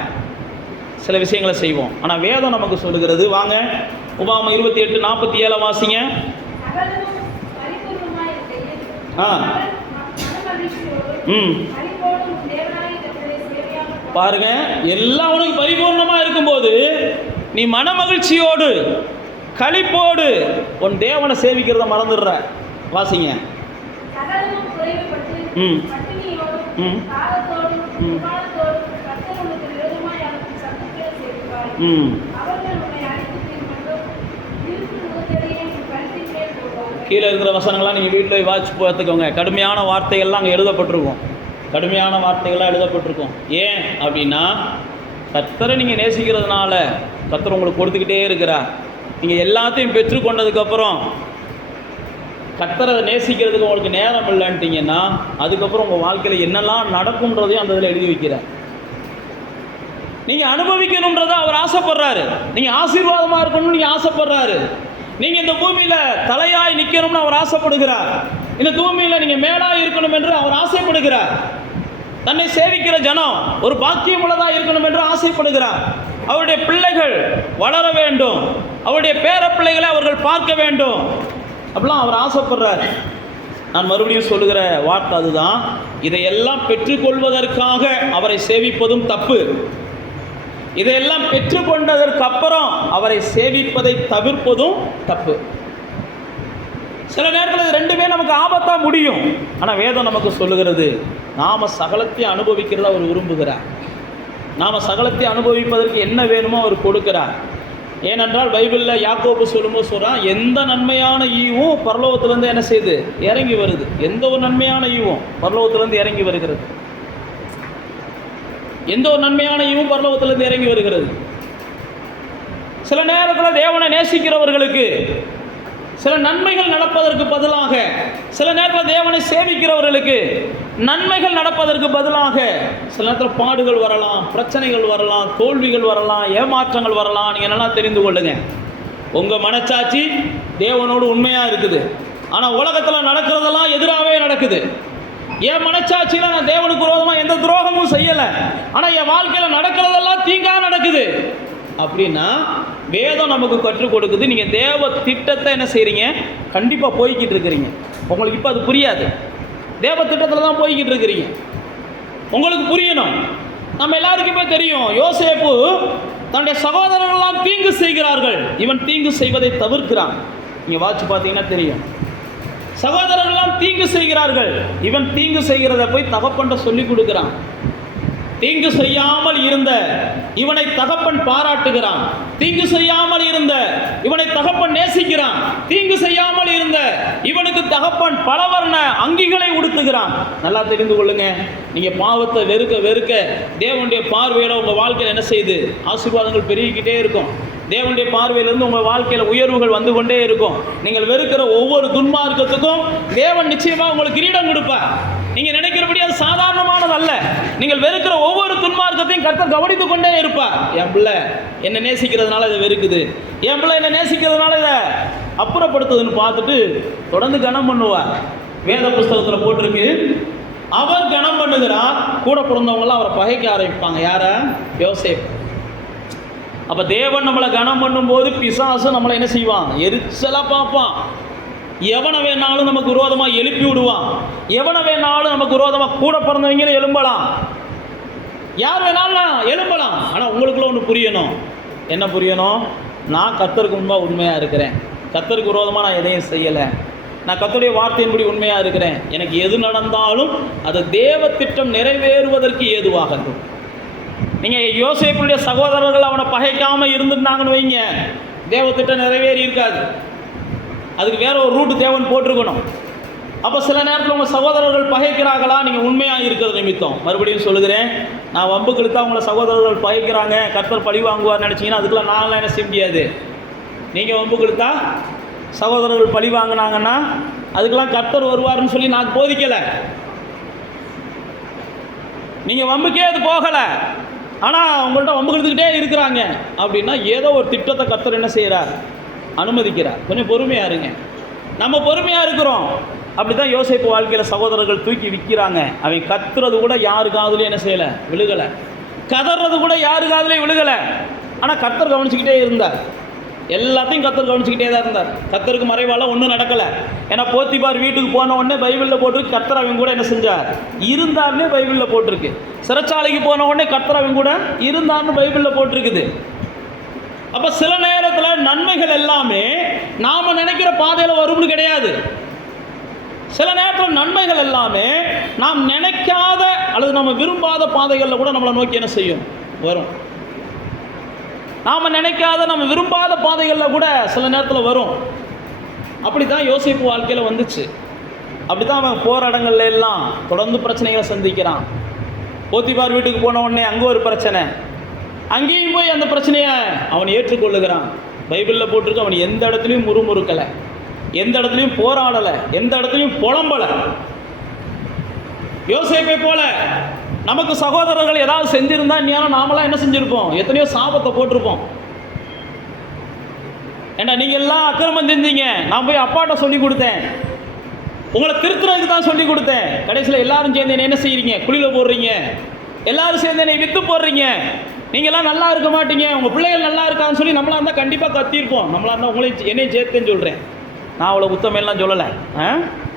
சில விஷயங்களை செய்வோம். ஆனால் வேதம் நமக்கு சொல்லுகிறது, வாங்க உபாகமம் 28:47 வாசிங்க. பாருங்க, எல்லாம் உனக்கு பரிபூர்ணமாக இருக்கும்போது நீ மன மகிழ்ச்சியோடு களிப்போடு உன் தேவனை சேவிக்கிறத மறந்துடுற. வாசிங்க. ம் ம் ம் கீழே இருக்கிற வசனங்கள்லாம் நீங்கள் வீட்டில் வாட்சி பார்த்துக்கோங்க. கடுமையான வார்த்தைகள்லாம் அங்கே எழுதப்பட்டிருக்கும். கடுமையான வார்த்தைகள்லாம் எழுதப்பட்டிருக்கும். ஏன் அப்படின்னா கர்த்தரை நீங்கள் நேசிக்கிறதுனால கர்த்தர் உங்களுக்கு கொடுத்துக்கிட்டே இருக்கிறார். நீங்கள் எல்லாத்தையும் பெற்றுக்கொண்டதுக்கப்புறம் கர்த்தரை நேசிக்கிறதுக்கு உங்களுக்கு நேரம் இல்லைன்ட்டிங்கன்னா அதுக்கப்புறம் உங்கள் வாழ்க்கையில் என்னெல்லாம் நடக்கும்ன்றதையும் அந்த இதில் எழுதி வைக்கிறார். நீங்கள் அனுபவிக்கணுன்றதை அவர் ஆசைப்படுறாரு. நீங்கள் ஆசீர்வாதமாக இருக்கணும்னு நீங்கள் ஆசைப்படுறாரு. நீங்கள் இந்த பூமியில் தலையாய் நிற்கணும்னு அவர் ஆசைப்படுகிறார். இந்த பூமியில் நீங்கள் மேலாக இருக்கணும் என்று அவர் ஆசைப்படுகிறார். தன்னை சேவிக்கிற ஜனம் ஒரு பாக்கியமுள்ளதாக இருக்கணும் என்று ஆசைப்படுகிறார். அவருடைய பிள்ளைகள் வளர வேண்டும், அவருடைய பேர பிள்ளைகளை அவர்கள் பார்க்க வேண்டும், அப்படிலாம் அவர் ஆசைப்படுறார். நான் மறுபடியும் சொல்லுகிற வார்த்தை அதுதான். இதையெல்லாம் பெற்றுக்கொள்வதற்காக அவரை சேவிப்பதும் தப்பு. இதையெல்லாம் பெற்றுக்கொண்டதற்கு அப்புறம் அவரை சேவிப்பதை தவிர்ப்பதும் தப்பு. சில நேரத்தில் இது ரெண்டுமே நமக்கு ஆபத்தாக முடியும். ஆனால் வேதம் நமக்கு சொல்லுகிறது நாம் சகலத்தையும் அனுபவிக்கிறத அவர் விரும்புகிறார். நாம் சகலத்தை அனுபவிப்பதற்கு என்ன வேணுமோ அவர் கொடுக்கிறார். ஏனென்றால் பைபிளில் யாக்கோபு சொல்லும்போது சொல்கிறான், எந்த நன்மையான ஈவும் பரலோகத்திலேருந்து என்ன செய்து இறங்கி வருது. எந்த ஒரு நன்மையான ஈவும் பரலோகத்திலேருந்து இறங்கி வருகிறது. எந்த ஒரு நன்மையான ஈவும் பரலோகத்திலிருந்து இறங்கி வருகிறது. சில நேரத்தில் தேவனை நேசிக்கிறவர்களுக்கு சில நன்மைகள் நடப்பதற்கு பதிலாக, சில நேரத்தில் தேவனை சேவிக்கிறவர்களுக்கு நன்மைகள் நடப்பதற்கு பதிலாக சில நேரத்தில் பாடுகள் வரலாம், பிரச்சனைகள் வரலாம், தோல்விகள் வரலாம், ஏமாற்றங்கள் வரலாம். நீங்கள் நல்லா தெரிந்து கொள்ளுங்க. உங்கள் மனச்சாட்சி தேவனோடு உண்மையாக இருக்குது. ஆனால் உலகத்தில் நடக்கிறதெல்லாம் எதிராகவே நடக்குது. என் மனச்சாட்சியில் நான் தேவனுக்கு விரோதமாக எந்த துரோகமும் செய்யலை, ஆனால் என் வாழ்க்கையில் நடக்கிறதெல்லாம் தீங்காக நடக்குது அப்படின்னா வேதம் நமக்கு கற்றுக் கொடுக்குது. நீங்கள் தேவ திட்டத்தை என்ன செய்கிறீங்க, கண்டிப்பாக போய்கிட்டு இருக்கிறீங்க. உங்களுக்கு இப்போ அது புரியாது. தேவ திட்டத்தில் தான் போய்கிட்டு இருக்கிறீங்க. உங்களுக்கு புரியணும். நம்ம எல்லாருக்குமே தெரியும், யோசேப்பு தன்னுடைய சகோதரர்கள்லாம் தீங்கு செய்கிறார்கள், இவன் தீங்கு செய்வதை தவிர்க்கிறான். நீங்கள் வாட்சி பார்த்தீங்கன்னா தெரியும். சகோதரர்கள்லாம் தீங்கு செய்கிறார்கள், இவன் தீங்கு செய்கிறத போய் தகப்பன்ட்ட சொல்லி கொடுக்கிறான். தீங்கு செய்யாமல் இருந்த இவனை தகப்பன் பாராட்டுகிறான். தீங்கு செய்யாமல் இருந்த இவனை தகப்பன் நேசிக்கிறான். தீங்கு செய்யாமல் இருந்த இவனுக்கு தகப்பன் பலவர்ண அங்கிகளை உடுத்துகிறான். நல்லா தெரிந்து கொள்ளுங்க. நீங்க பாவத்தை வெறுக்க வெறுக்க தேவனுடைய பார்வையில உங்க வாழ்க்கையில் என்ன செய்யுது, ஆசீர்வாதங்கள் பெருகிக்கிட்டே இருக்கும். தேவனுடைய பார்வையிலிருந்து உங்கள் வாழ்க்கையில் உயர்வுகள் வந்து கொண்டே இருக்கும். நீங்கள் வெறுக்கிற ஒவ்வொரு துன்மார்க்கத்துக்கும் தேவன் நிச்சயமாக உங்களுக்கு கிரீடம் கொடுப்பார். நீங்கள் நினைக்கிறபடி அது சாதாரணமானது அல்ல. நீங்கள் வெறுக்கிற ஒவ்வொரு துன்மார்க்கத்தையும் கர்த்தர் கவனித்து கொண்டே இருப்பார். என் பிள்ளை என்னை நேசிக்கிறதுனால இதை வெறுக்குது, என் பிள்ளை என்னை நேசிக்கிறதுனால இதை அப்புறப்படுத்துதுன்னு பார்த்துட்டு தொடர்ந்து கனம் பண்ணுவார். வேத புஸ்தகத்தில் போட்டிருக்கு, அவர் கனம் பண்ணுகிறார், கூட பிறந்தவங்களாம் அவரை பகைக்க ஆரம்பிப்பாங்க. யாரை? யோசேப்பு. அப்போ தேவன் நம்மளை கனம் பண்ணும்போது பிசாசு நம்மளை என்ன செய்வான், எரிச்சலாக பார்ப்பான். எவனை வேணாலும் நமக்கு விரோதமாக எழுப்பி விடுவான். எவனை வேணாலும் நமக்கு விரோதமாக கூட பிறந்தவங்க எழும்பலாம், யார் வேணாலும் எழும்பலாம். ஆனால் உங்களுக்குள்ள ஒன்று புரியணும். என்ன புரியணும்? நான் கர்த்தருக்கு முன்பாக உண்மையாக இருக்கிறேன். கர்த்தருக்கு விரோதமாக நான் எதையும் செய்யலை. நான் கர்த்தருடைய வார்த்தையின்படி உண்மையாக இருக்கிறேன். எனக்கு எது நடந்தாலும் அது தேவ திட்டம் நிறைவேறுவதற்கு ஏதுவாகட்டும். நீங்கள் யோசேப்புடைய சகோதரர்கள் அவனை பகைக்காமல் இருந்துட்டாங்கன்னு வைங்க, தேவ திட்டம் நிறைவேறி இருக்காது. அதுக்கு வேற ஒரு ரூட்டு தேவன் போட்டிருக்கணும். அப்போ சில நேரத்தில் உங்கள் சகோதரர்கள் பகைக்கிறாங்களா, நீங்கள் உண்மையாக இருக்கிறது நிமித்தம். மறுபடியும் சொல்லுகிறேன், நான் வம்புக்கு இழுத்தா உங்களை சகோதரர்கள் பகைக்கிறாங்க, கர்த்தர் பழி வாங்குவார்னு நினச்சிங்கன்னா அதுக்கெல்லாம் நான்லாம் என்ன செய்ய முடியாது. நீங்கள் வம்புக்கு இழுத்தா சகோதரர்கள் பழி வாங்கினாங்கன்னா அதுக்கெல்லாம் கர்த்தர் வருவார்னு சொல்லி நான் போதிக்கலை. நீங்கள் வம்புக்கே அது போகலை, ஆனால் உங்கள்கிட்ட வம்பு எடுத்துக்கிட்டே இருக்கிறாங்க அப்படின்னா ஏதோ ஒரு திட்டத்தை கர்த்தர் என்ன செய்கிறார், அனுமதிக்கிறார். கொஞ்சம் பொறுமையாக இருங்க. நம்ம பொறுமையாக இருக்கிறோம். அப்படி தான் யோசேப்பு வாழ்க்கையில் சகோதரர்கள் தூக்கி விற்கிறாங்க. அவன் கத்துறது கூட யாரு காதுலையும் என்ன செய்யலை, விழுகலை. கதறது கூட யாரு காதுலையும் விழுகலை. ஆனால் கர்த்தர் கவனிச்சுக்கிட்டே இருந்தார். எல்லாத்தையும் கர்த்தர் கவனிச்சுக்கிட்டே தான் இருந்தார். கர்த்தருக்கு மறைவால ஒன்றும் நடக்கலை. ஏன்னா போத்திபார் வீட்டுக்கு போன உடனே பைபிளில் போட்டிருக்கு கர்த்தர் அவங்க கூட என்ன செஞ்சார், இருந்தார்னே பைபிளில் போட்டிருக்கு. சிறைச்சாலைக்கு போன உடனே கர்த்தர் அவங்க கூட இருந்தார்னு பைபிளில் போட்டிருக்குது. அப்ப சில நேரத்தில் நன்மைகள் எல்லாமே நாம நினைக்கிற பாதையில் வரும்னு கிடையாது. சில நேரத்தில் நன்மைகள் எல்லாமே நாம் நினைக்காத அல்லது நம்ம விரும்பாத பாதைகளில் கூட நம்மளை நோக்கி என்ன செய்யும், வரும். நாம நினைக்காத நம்ம விரும்பாத பாதைகளில் கூட சில நேரத்தில் வரும். அப்படித்தான் யோசேப்பு வாழ்க்கையில் வந்துச்சு. அப்படித்தான் அவன் போகிற இடங்கள்ல எல்லாம் தொடர்ந்து பிரச்சனைகளை சந்திக்கிறான். போத்திபார் வீட்டுக்கு போன உடனே அங்கே ஒரு பிரச்சனை, அங்கேயும் போய் அந்த பிரச்சனையை அவன் ஏற்றுக்கொள்ளுகிறான். பைபிளில் போட்டிருக்கு, அவன் எந்த இடத்துலையும் முறுமுறுக்கலை, எந்த இடத்துலையும் போராடலை, எந்த இடத்துலையும் புலம்பலை. யோசேப்பை போல நமக்கு சகோதரர்கள் ஏதாவது செஞ்சிருந்தா இனியாலும் நாமெல்லாம் என்ன செஞ்சிருப்போம், எத்தனையோ சாபத்தை போட்டிருப்போம். ஏண்டா நீங்கள் எல்லாம் அக்கிரமம் செஞ்சீங்க, நான் போய் அப்பாட்ட சொல்லி கொடுத்தேன், உங்களை திருத்துறதுக்கு தான் சொல்லி கொடுத்தேன், கடைசியில் எல்லாரும் சேர்ந்து என்ன செய்கிறீங்க, குழியில் போடுறீங்க, எல்லாரும் சேர்ந்து என்னை வித்து போடுறீங்க, நீங்கள்லாம் நல்லா இருக்க மாட்டீங்க, உங்கள் பிள்ளைகள் நல்லா இருக்கான்னு சொல்லி நம்மளாக இருந்தால் கண்டிப்பாக கத்திருப்போம். நம்மளாக இருந்தால் உங்களையும் என்னையும் சேர்த்துன்னு சொல்கிறேன், நான் அவ்வளோ உத்தமையெல்லாம் சொல்லலை.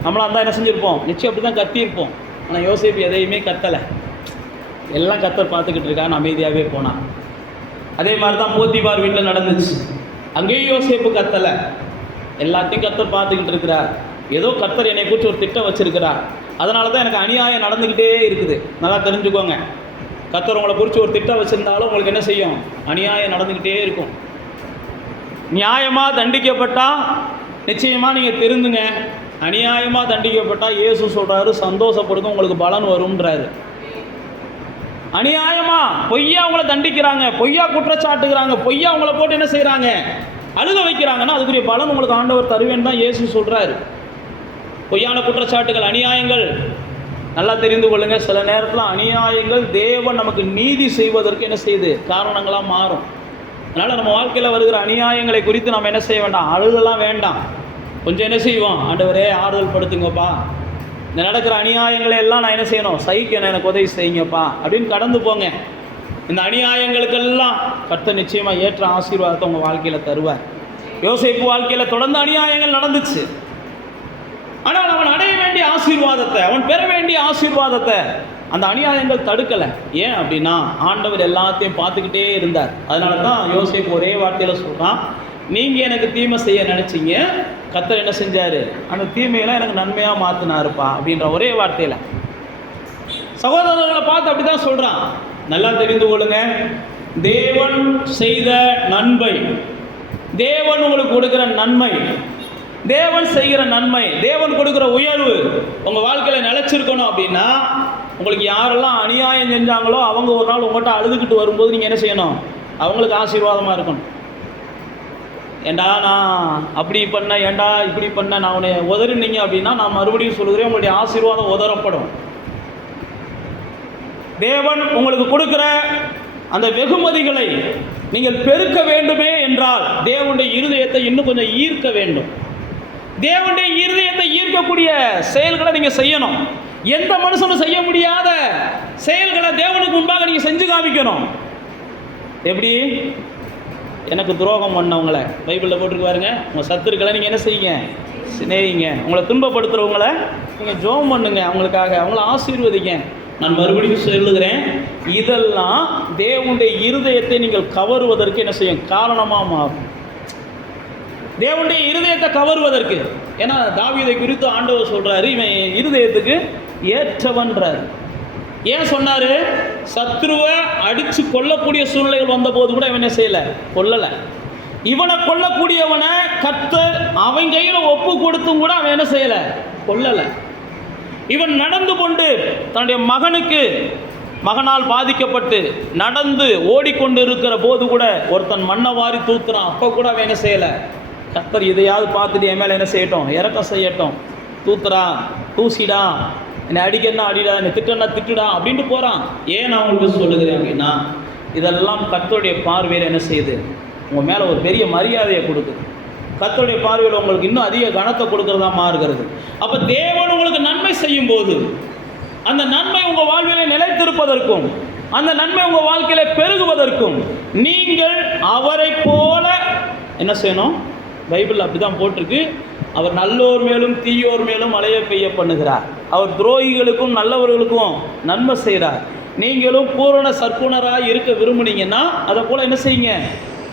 நம்மளாக இருந்தால் என்ன செஞ்சுருப்போம், நிச்சயம் அப்படி தான் கத்தியிருப்போம். ஆனால் யோசேப்பு எதையுமே கத்தலை, எல்லாம் கத்தர் பார்த்துக்கிட்டு இருக்கான்னு அமைதியாகவே போனான். அதே மாதிரி தான் போத்திபார் வீட்டில் நடந்துச்சு. அங்கேயும் யோசேப்பு கத்தலை, எல்லாத்தையும் கத்தர் பார்த்துக்கிட்டு இருக்கிறார். ஏதோ கத்தர் என்னை குறித்து ஒரு திட்டம் வச்சிருக்கிறார், அதனால தான் எனக்கு அநியாயம் நடந்துக்கிட்டே இருக்குது. நல்லா தெரிஞ்சுக்கோங்க, கத்தர் உங்களை குறித்து ஒரு திட்டம் வச்சுருந்தாலும் உங்களுக்கு என்ன செய்யும், அநியாயம் நடந்துக்கிட்டே இருக்கும். நியாயமாக தண்டிக்கப்பட்டால் நிச்சயமாக நீங்கள் திருந்துங்க, அநியாயமாக தண்டிக்கப்பட்டால் இயேசு சொல்கிறாரு சந்தோஷப்படுங்க, உங்களுக்கு பலன் வரும்ன்றாரு. அநியாயமா பொய்யா உங்களை தண்டிக்கிறாங்க, பொய்யா குற்றச்சாட்டுகிறாங்க, பொய்யா உங்களை போட்டு என்ன செய்கிறாங்க, அழுக வைக்கிறாங்கன்னா அதுக்குரிய பலன் உங்களுக்கு ஆண்டவர் தருவேன்னு தான் இயேசு சொல்கிறாரு. பொய்யான குற்றச்சாட்டுகள், அநியாயங்கள் நல்லா தெரிந்து கொள்ளுங்க, சில நேரத்தில் அநியாயங்கள் தேவன் நமக்கு நீதி செய்வதற்கு என்ன செய்யுது, காரணங்களாக மாறும். அதனால் நம்ம வாழ்க்கையில் வருகிற அநியாயங்களை குறித்து நம்ம என்ன செய்ய வேண்டாம், அழுகலாம் வேண்டாம். கொஞ்சம் என்ன செய்வோம், ஆண்டவரே ஆறுதல் படுத்துங்கப்பா, இந்த நடக்கிற அநியாயங்களை எல்லாம் நான் என்ன செய்யணும், சகிக்கணும், எனக்கு உதவி செய்யுங்கப்பா அப்படின்னு கடந்து போங்க. இந்த அநியாயங்களுக்கெல்லாம் கர்த்தர் நிச்சயமாக ஏற்ற ஆசீர்வாதத்தை உங்கள் வாழ்க்கையில் தருவார். யோசேப்பு வாழ்க்கையில் தொடர்ந்து அநியாயங்கள் நடந்துச்சு, ஆனால் அவன் அடைய வேண்டிய ஆசீர்வாதத்தை, அவன் பெற வேண்டிய ஆசீர்வாதத்தை அந்த அநியாயங்கள் தடுக்கலை. ஏன் அப்படின்னா ஆண்டவர் எல்லாத்தையும் பார்த்துக்கிட்டே இருந்தார். அதனால தான் யோசேப்பு ஒரே வார்த்தையில் சொல்கிறான், நீங்கள் எனக்கு தீமை செய்ய நினச்சிங்க, கர்த்தர் என்ன செஞ்சார், அந்த தீமையெல்லாம் எனக்கு நன்மையாக மாற்றினாருப்பா அப்படின்ற ஒரே வார்த்தையில். சகோதரர்களை பார்த்து அப்படி தான் சொல்கிறான். நல்லா தெரிந்து கொள்ளுங்க, தேவன் செய்த நன்மை, தேவன் உங்களுக்கு கொடுக்குற நன்மை, தேவன் செய்கிற நன்மை, தேவன் கொடுக்குற உயர்வு உங்கள் வாழ்க்கையில் நிலைச்சிருக்கணும் அப்படின்னா, உங்களுக்கு யாரெல்லாம் அநியாயம் செஞ்சாங்களோ அவங்க ஒரு நாள் உங்கள்கிட்ட அழுதுகிட்டு வரும்போது நீங்கள் என்ன செய்யணும், அவங்களுக்கு ஆசீர்வாதமாக இருக்கணும். ஏண்டா நான் அப்படி பண்ணேன், ஏண்டா இப்படி பண்ணேன், நான் உன்னை உதறினீங்க அப்படின்னா நான் மறுபடியும் சொல்லுகிறேன், உங்களுடைய ஆசீர்வாதம் உதறப்படும். தேவன் உங்களுக்கு கொடுக்குற அந்த வெகுமதிகளை நீங்கள் பெருக்க வேண்டுமே என்றால் தேவனுடைய இருதயத்தை இன்னும் கொஞ்சம் ஈர்க்க வேண்டும். தேவனுடைய இருதயத்தை ஈர்க்கக்கூடிய செயல்களை நீங்கள் செய்யணும். எந்த மனுஷனும் செய்ய முடியாத செயல்களை தேவனுக்கு முன்பாக நீங்கள் செஞ்சு காமிக்கணும். எப்படி, எனக்கு துரோகம் பண்ணவங்களை பைபிளில் போட்டுருக்கு பாருங்க, உங்கள் சத்துருக்களை நீங்கள் என்ன செய்யுங்க, சிநேகிங்க, உங்களை துன்பப்படுத்துகிறவங்களை நீங்கள் ஜெபம் பண்ணுங்க, அவங்களுக்காக அவங்கள ஆசீர்வதிங்க. நான் மறுபடியும் சொல்லுகிறேன், இதெல்லாம் தேவனுடைய இருதயத்தை நீங்கள் கவருவதற்கு என்ன செய்யும், காரணமாக மாறும். தேவனுடைய இருதயத்தை கவருவதற்கு. ஏன்னா தாவீதை குறித்து ஆண்டவர் சொல்கிறாரு, இவன் இருதயத்துக்கு ஏற்றவன்றார். ஏன் சொன்னார், சத்ருவை அடித்து கொல்லக்கூடிய சூழ்நிலைகள் வந்தபோது கூட இவன் என்ன செய்யலை, கொல்லலை. இவனை கொல்லக்கூடியவனை கர்த்தர் அவன் கையில் ஒப்பு கொடுத்தும் கூட அவன் என்ன செய்யலை, கொல்லலை. இவன் நடந்து கொண்டு தன்னுடைய மகனால் பாதிக்கப்பட்டு நடந்து ஓடிக்கொண்டு இருக்கிற போது கூட ஒருத்தன் மண்ணை வாரி தூக்குறான், அப்போ கூட அவன் என்ன செய்யலை, கர்த்தர் இதையாவது பார்த்துட்டு என் மேலே என்ன செய்யட்டும், இறக்கம் செய்யட்டும், தூத்துறா தூசிடா, என்னை அடிக்கன்னா அடிடா, என்னை திட்டன்னா திட்டுடா அப்படின்ட்டு போகிறான். ஏன் நான் உங்களுக்கு சொல்லுகிறேன் அப்படின்னா, இதெல்லாம் கர்த்தருடைய பார்வையில் என்ன செய்யுது, உங்கள் மேலே ஒரு பெரிய மரியாதையை கொடுக்குது. கர்த்தருடைய பார்வையில் உங்களுக்கு இன்னும் அதிக கனத்தை கொடுக்கறதா மாறுகிறது. அப்போ தேவன் உங்களுக்கு நன்மை செய்யும் போது அந்த நன்மை உங்கள் வாழ்வில் நிலைத்திருப்பதற்கும் அந்த நன்மை உங்கள் வாழ்க்கையில் பெருகுவதற்கும் நீங்கள் அவரை போல என்ன செய்யணும், பைபிள் அப்படி தான் போட்டிருக்கு, அவர் நல்லோர் மேலும் தீயோர் மேலும் மழையை பெய்ய பண்ணுகிறார், அவர் துரோகிகளுக்கும் நல்லவர்களுக்கும் நன்மை செய்கிறார். நீங்களும் பூரண சற்குணராக இருக்க விரும்புனீங்கன்னா அதை போல் என்ன செய்யுங்க,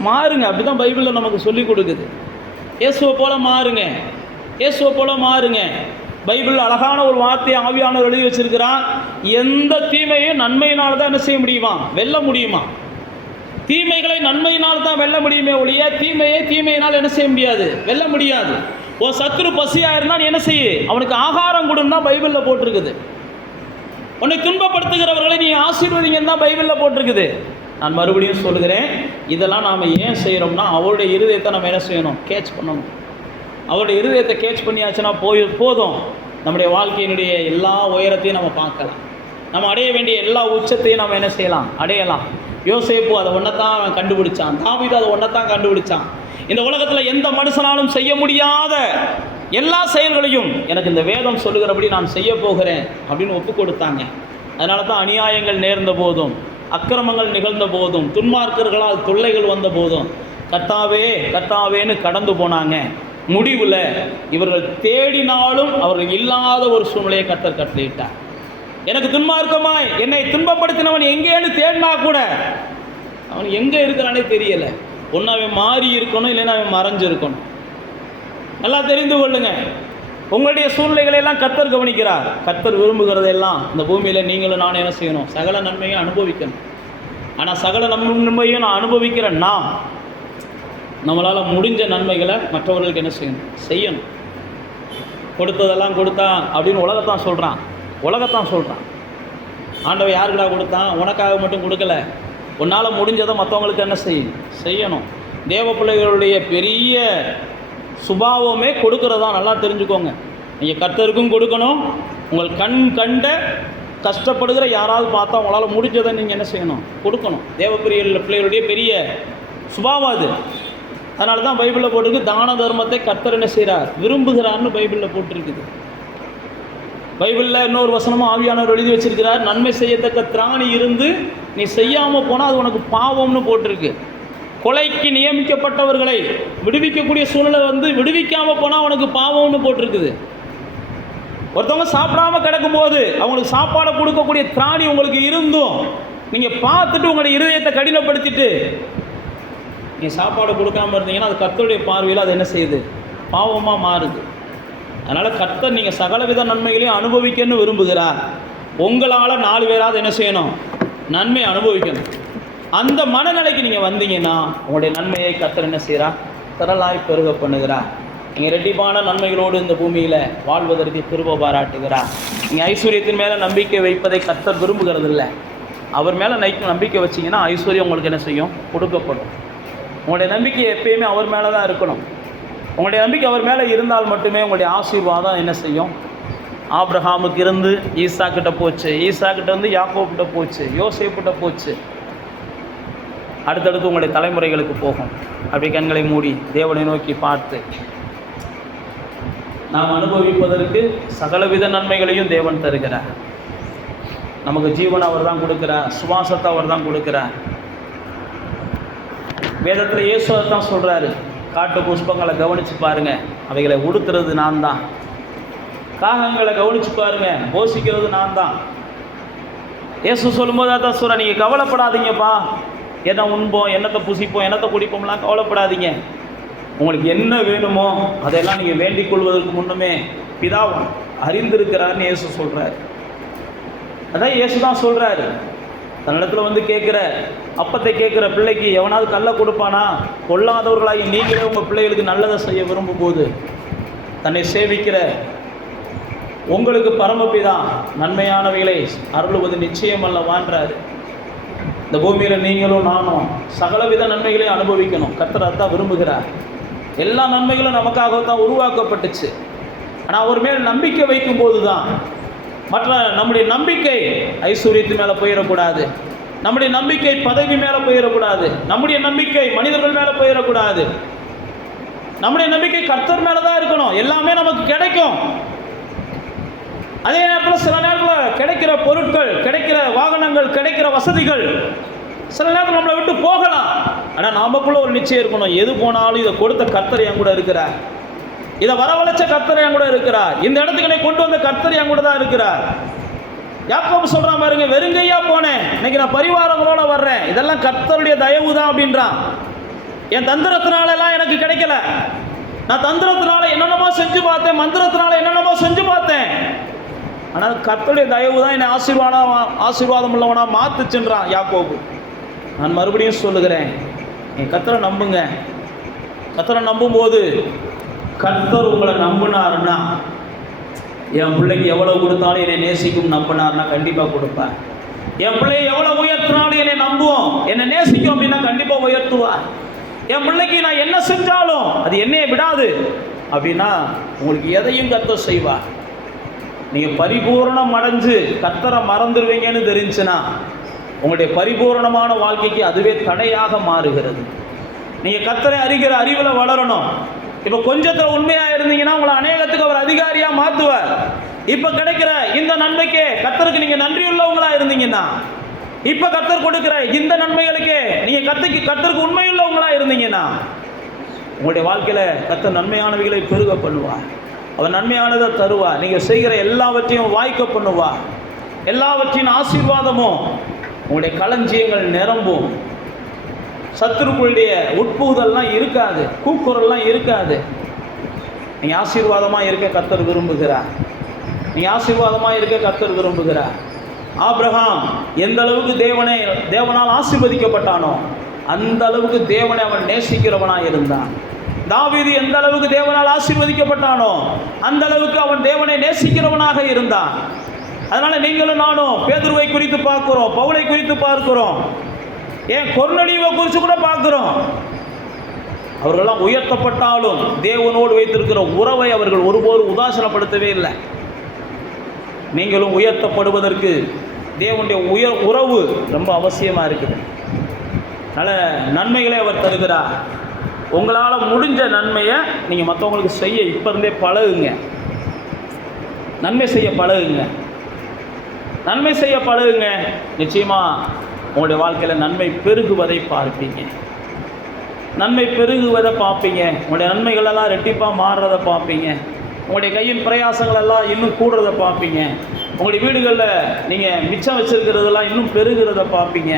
மாறுங்க. அப்படி தான் பைபிளில் நமக்கு சொல்லி கொடுக்குது. இயேசுவை போல மாறுங்க, இயேசுவை போல மாறுங்க. பைபிள் அழகான ஒரு வார்த்தையை ஆவியானவர் எழுதி வச்சிருக்கிறான். எந்த தீமையும் நன்மையினால் தான் என்ன செய்ய முடியுமா? வெல்ல முடியுமா? தீமைகளை நன்மையினால் தான் வெல்ல முடியுமே ஒழிய தீமையை தீமையினால் என்ன செய்ய முடியாது, வெல்ல முடியாது. ஓ சத்துரு பசியாக இருந்தால் நீ என்ன செய்ய, அவனுக்கு ஆகாரம் கொடுன்னு தான் பைபிளில் போட்டிருக்குது. உன்னை துன்பப்படுத்துகிறவர்களை நீ ஆசீர்வதிங்கன்னு தான் பைபிளில் போட்டிருக்குது. நான் மறுபடியும் சொல்கிறேன், இதெல்லாம் நாம் ஏன் செய்கிறோம்னா அவருடைய இருதயத்தை நம்ம என்ன செய்யணும், கேட்ச் பண்ணணும். அவருடைய இருதயத்தை கேட்ச் பண்ணியாச்சுன்னா போதும், நம்முடைய வாழ்க்கையினுடைய எல்லா உயரத்தையும் நம்ம பார்க்கலாம். நம்ம அடைய வேண்டிய எல்லா உச்சத்தையும் நம்ம என்ன செய்யலாம், அடையலாம். யோசேப்பு அதை ஒன்றைத்தான் அவன் கண்டுபிடிச்சான். தாவீது அதை ஒன்றைத்தான் கண்டுபிடிச்சான். இந்த உலகத்தில் எந்த மனுஷனாலும் செய்ய முடியாத எல்லா செயல்களையும் எனக்கு இந்த வேதம் சொல்லுகிறபடி நான் செய்ய போகிறேன் அப்படின்னு ஒப்பு கொடுத்தாங்க. அதனால தான் அநியாயங்கள் நேர்ந்த போதும், அக்கிரமங்கள் நிகழ்ந்த போதும், துன்மார்க்கர்களால் தொல்லைகள் வந்த போதும் கர்த்தாவே கர்த்தாவேன்னு கடந்து போனாங்க. முடிவில் இவர்கள் தேடினாலும் அவர்கள் இல்லாத ஒரு சூழ்நிலையை கர்த்தர் கட்டளையிட்டார். எனக்கு துன்மார்க்கமாய் என்னை துன்பப்படுத்தினவன் எங்கேன்னு தேடினா கூட அவன் எங்கே இருக்கிறானே தெரியலை. ஒன்று அவன் மாறி இருக்கணும், இல்லைன்னா அவன் மறைஞ்சு இருக்கணும். நல்லா தெரிந்து கொள்ளுங்க, உங்களுடைய சூழ்நிலைகளை எல்லாம் கர்த்தர் கவனிக்கிறார். கர்த்தர் விரும்புகிறதெல்லாம் இந்த பூமியில் நீங்களும் நானும் என்ன செய்யணும், சகல நன்மையும் அனுபவிக்கணும். ஆனால் சகல நன்மையும் நான் அனுபவிக்கிறேன், நம்மளால் முடிஞ்ச நன்மைகளை மற்றவர்களுக்கு என்ன செய்யணும். கொடுத்ததெல்லாம் கொடுத்தான் அப்படின்னு உலகத்தான் சொல்கிறான். ஆண்டவர் யாருக்கடா கொடுத்தான்? உனக்காக மட்டும் கொடுக்கல, உன்னால் முடிஞ்சதை மற்றவங்களுக்கு என்ன செய்யணும். தேவ பிள்ளைகளுடைய பெரிய சுபாவமே கொடுக்கறதா. நல்லா தெரிஞ்சுக்கோங்க, நீங்கள் கர்த்தருக்கும் கொடுக்கணும். உங்கள் கண் கண்ட கஷ்டப்படுகிற யாராவது பார்த்தா உங்களால் முடிஞ்சதை நீங்கள் என்ன செய்யணும், கொடுக்கணும். தேவ பிள்ளைகளுடைய பெரிய சுபாவம் அது. அதனால தான் பைபிளில் போட்டிருக்கு, தான தர்மத்தை கர்த்தர் என்ன செய்கிறார், விரும்புகிறார்னு பைபிளில் போட்டிருக்குது. பைபிளில் இன்னொரு வசனமும் ஆவியானவர் எழுதி வச்சிருக்கிறார், நன்மை செய்யத்தக்க திராணி இருந்து நீ செய்யாமல் போனால் அது உனக்கு பாவம்னு போட்டிருக்கு. கொலைக்கு நியமிக்கப்பட்டவர்களை விடுவிக்கக்கூடிய சூழ்நிலை விடுவிக்காமல் போனால் உனக்கு பாவம்னு போட்டிருக்குது. ஒருத்தவங்க சாப்பிடாம கிடக்கும்போது அவங்களுக்கு சாப்பாடை கொடுக்கக்கூடிய திராணி உங்களுக்கு இருந்தும் நீங்கள் பார்த்துட்டு உங்களுடைய இருதயத்தை கடினப்படுத்திட்டு நீங்கள் சாப்பாடு கொடுக்காமல் இருந்தீங்கன்னா அது கர்த்தருடைய பார்வையில் அது என்ன செய்யுது, பாவமாக மாறுது. அதனால் கர்த்தர் நீங்கள் சகலவித நன்மைகளையும் அனுபவிக்கணும்னு விரும்புகிறார். உங்களால் 4 பேராவது என்ன செய்யணும், நன்மை அனுபவிக்கணும். அந்த மனநிலைக்கு நீங்கள் வந்தீங்கன்னா உங்களுடைய நன்மையை கர்த்தர் என்ன செய்கிறார், திரளாய் பெருக பண்ணுகிறார். நீங்கள் ரெட்டிப்பான நன்மைகளோடு இந்த பூமியில் வாழ்வதற்கு கிருபை பாராட்டுகிறார். நீங்கள் ஐஸ்வர்யத்தின் மேலே நம்பிக்கை வைப்பதை கர்த்தர் விரும்புகிறது இல்லை. அவர் மேலே நம்பிக்கை வச்சிங்கன்னா ஐஸ்வர்யம் உங்களுக்கு என்ன செய்யும், கொடுக்கப்படும். உங்களுடைய நம்பிக்கை எப்பயுமே அவர் மேலே தான் இருக்கணும். உங்களுடைய நம்பிக்கை அவர் மேலே இருந்தால் மட்டுமே உங்களுடைய ஆசீர்வாதம் என்ன செய்யும். ஆபிரகாமுக்கு இருந்து ஈசாக்கிட்ட போச்சு, ஈசாக்கிட்ட இருந்து யாக்கோபிட்ட போச்சு, யோசேப்பிட்ட போச்சு, அடுத்தடுத்து உங்களுடைய தலைமுறைகளுக்கு போகும். அப்படி கண்களை மூடி தேவனை நோக்கி பார்த்து நாம் அனுபவிப்பதற்கு சகலவித நன்மைகளையும் தேவன் தருகிறார். நமக்கு ஜீவனை அவர் தான் கொடுக்கிறார், சுவாசத்தை அவர் தான் கொடுக்கிறார். வேதத்தில் இயேசுவை தான் சொல்கிறாரு, காட்டு புஷ்பங்களை கவனித்து பாருங்கள், அவைகளை உடுத்துறது நான் தான். காகங்களை கவனித்து பாருங்கள், போஷிக்கிறது நான் தான். இயேசு சொல்லும்போது அதான் சொல்கிறேன், நீங்கள் கவலைப்படாதீங்கப்பா, என்ன உண்போம், என்னத்தை புசிப்போம், என்னத்தை குடிப்போம்லாம் கவலைப்படாதீங்க. உங்களுக்கு என்ன வேணுமோ அதெல்லாம் நீங்கள் வேண்டிக் கொள்வதற்கு முன்னமே பிதா அறிந்திருக்கிறார்னு இயேசு சொல்கிறார். அதான் இயேசு தான் சொல்கிறாரு. தன்னிடத்தில் கேட்குற அப்பத்தை கேட்குற பிள்ளைக்கு எவனாவது கல்லை கொடுப்பானா? கொல்லாதவர்களாகி நீங்களே உங்கள் பிள்ளைகளுக்கு நல்லதை செய்ய விரும்பும் போது தன்னை சேவிக்கிற உங்களுக்கு பரமபிதா நன்மையானவைகளை அருளுவது நிச்சயம் அல்லவான்றாரு. இந்த பூமியில் நீங்களும் நானும் சகலவித நன்மைகளையும் அனுபவிக்கணும். கர்த்தர் அதான் விரும்புகிறார். எல்லா நன்மைகளும் நமக்காகத்தான் உருவாக்கப்பட்டுச்சு. ஆனால் அவர் மேல் நம்பிக்கை வைக்கும் போது தான் மற்ற நம்முடைய நம்பிக்கை ஐஸ்வர்யத்து மேலே போயிடக்கூடாது, நம்முடைய நம்பிக்கை பதவி மேலே போயிடக்கூடாது, நம்முடைய நம்பிக்கை மனிதர்கள் மேலே போயிடக்கூடாது. நம்முடைய நம்பிக்கை கர்த்தர் மேலே தான் இருக்கணும். எல்லாமே நமக்கு கிடைக்கும். அதே நேரத்தில் சில நேரத்தில் கிடைக்கிற பொருட்கள், கிடைக்கிற வாகனங்கள், கிடைக்கிற வசதிகள் சில நேரத்தில் நம்மளை விட்டு போகலாம். ஆனால் நமக்குள்ள ஒரு நிச்சயம் இருக்கணும், எது போனாலும் இதை கொடுத்த கர்த்தர் என் கூட இருக்கிறார், இதை வரவழைச்ச கர்த்தர் என் கூட இருக்கிறார், இந்த இடத்துக்கு என்னை கொண்டு வந்த கர்த்தர் என் கூட தான் இருக்கிறார். யாக்கோபு சொல்கிறான் பாருங்க, வெறுங்கையா போனேன், இன்னைக்கு நான் பரிவாரங்களோட வர்றேன், இதெல்லாம் கர்த்தருடைய தயவு தான் அப்படின்றான். என் தந்திரத்தினால எல்லாம் எனக்கு கிடைக்கல. நான் தந்திரத்தினால என்னென்னமோ செஞ்சு பார்த்தேன், மந்திரத்தினால என்னென்னமோ செஞ்சு பார்த்தேன். ஆனால் கர்த்தருடைய தயவு தான் என்னை ஆசீர்வாதம் உள்ளவனா மாத்துச்சுன்றான் யாக்கோபு. நான் மறுபடியும் சொல்லுகிறேன், என் கர்த்தரை நம்புங்க. கர்த்தரை நம்பும்போது கர்த்தர் உங்களை நம்பினாருன்னா, என் பிள்ளைக்கு எவ்வளவு கொடுத்தாலும் என்னை நேசிக்கும் நம்பினார்னா கண்டிப்பாக கொடுப்பார். என் பிள்ளையை எவ்வளோ உயர்த்தினாலும் என்னை நம்புவோம், என்னை நேசிக்கும் அப்படின்னா கண்டிப்பாக உயர்த்துவார். என் பிள்ளைக்கு நான் என்ன செஞ்சாலும் அது என்னையை விடாது அப்படின்னா உங்களுக்கு எதையும் கர்த்தர் செய்வார். நீங்கள் பரிபூர்ணம் அடைஞ்சு கர்த்தரை மறந்துடுவீங்கன்னு தெரிஞ்சுன்னா உங்களுடைய பரிபூர்ணமான வாழ்க்கைக்கு அதுவே தடையாக மாறுகிறது. நீங்கள் கர்த்தரை அறிகிற அறிவில் வளரணும். இப்போ கொஞ்சத்தில் உண்மையாக இருந்தீங்கன்னா உங்களை அநேகத்துக்கு அவர் அதிகாரியாக மாற்றுவார். இப்போ கிடைக்கிற இந்த நன்மைக்கு கர்த்தருக்கு நீங்கள் நன்றியுள்ளவங்களா இருந்தீங்கன்னா, இப்போ கர்த்தர் கொடுக்கிற இந்த நன்மைகளுக்கு நீங்கள் கர்த்தருக்கு உண்மையுள்ளவங்களா இருந்தீங்கன்னா உங்களுடைய வாழ்க்கையில் கர்த்தர் நன்மையானவைகளை பெருக பண்ணுவார். அவர் நன்மையானதை தருவார். நீங்கள் செய்கிற எல்லாவற்றையும் வாய்க்க பண்ணுவார். எல்லாவற்றின் ஆசீர்வாதமும் உங்களுடைய களஞ்சியங்கள் நிரம்பும். சத்துருக்களுடைய உட்புகுதல்லாம் இருக்காது, கூக்குரல்லாம் இருக்காது. நீங்கள் ஆசீர்வாதமாக இருக்க கர்த்தர் விரும்புகிறார். நீங்கள் ஆசீர்வாதமாக இருக்க கர்த்தர் விரும்புகிறார். ஆபிரகாம் எந்த அளவுக்கு தேவனால் ஆசீர்வதிக்கப்பட்டானோ அந்த அளவுக்கு தேவனை அவன் நேசிக்கிறவனாக இருந்தான். தாவீது எந்த அளவுக்கு தேவனால் ஆசீர்வதிக்கப்பட்டானோ அந்த அளவுக்கு அவன் தேவனை நேசிக்கிறவனாக இருந்தான். அதனால் நீங்களும் நானும் பேதுருவை குறித்து பார்க்கிறோம், பவுலை குறித்து பார்க்கிறோம், ஏன் கொர்நேலியுவை குறித்து கூட பார்க்கிறோம். அவர்களெல்லாம் உயர்த்தப்பட்டாலும் தேவனோடு வைத்திருக்கிற உறவை அவர்கள் ஒருபோதும் உதாசீனப்படுத்தவே இல்லை. நீங்களும் உயர்த்தப்படுவதற்கு தேவனுடைய உறவு ரொம்ப அவசியமாக இருக்குது. அதனால் நன்மைகளை அவர் தருகிறார். உங்களால் முடிஞ்ச நன்மையை நீங்கள் மற்றவங்களுக்கு செய்ய இப்போ இருந்தே பழகுங்க. நன்மை செய்ய பழகுங்க, நன்மை செய்ய பழகுங்க. நிச்சயமாக உங்களுடைய வாழ்க்கையில் நன்மை பெருகுவதை பார்ப்பீங்க. நன்மை பெருகுவதை பார்ப்பீங்க. உங்களுடைய நன்மைகளெல்லாம் ரெட்டிப்பாக மாறுறதை பார்ப்பீங்க. உங்களுடைய கையின் பிரயாசங்களெல்லாம் இன்னும் கூடுறதை பார்ப்பீங்க. உங்களுடைய வீடுகளில் நீங்கள் மிச்சம் வச்சுருக்கிறதெல்லாம் இன்னும் பெருகிறத பார்ப்பீங்க.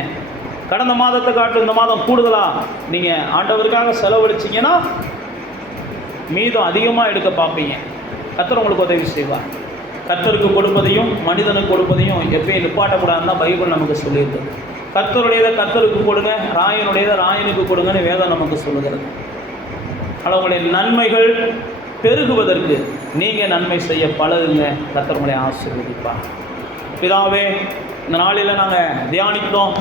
கடந்த மாதத்தை காட்டு இந்த மாதம் கூடுதலாக நீங்கள் ஆண்டவருக்காக செலவழிச்சிங்கன்னா மீதம் அதிகமாக எடுக்க பார்ப்பீங்க. கர்த்தர் உங்களுக்கு உதவி செய்வார். கர்த்தருக்கு கொடுப்பதையும் மனிதனுக்கு கொடுப்பதையும் எப்பயும் நிப்பாட்டக்கூடாதுன்னு தான் பைபிள் நமக்கு சொல்லியிருக்குது. கர்த்தருடையதை கர்த்தருக்கு கொடுங்க, ராயனுடையதை ராயனுக்கு கொடுங்கன்னு வேதம் நமக்கு சொல்லுகிறது. ஆனால் உங்களுடைய நன்மைகள் பெருகுவதற்கு நீங்கள் நன்மை செய்ய பழகுங்க. கர்த்தர் உங்களை ஆசீர்வதிப்பார். பிதாவே, இந்த நாளில் நாங்கள் தியானித்தோம்.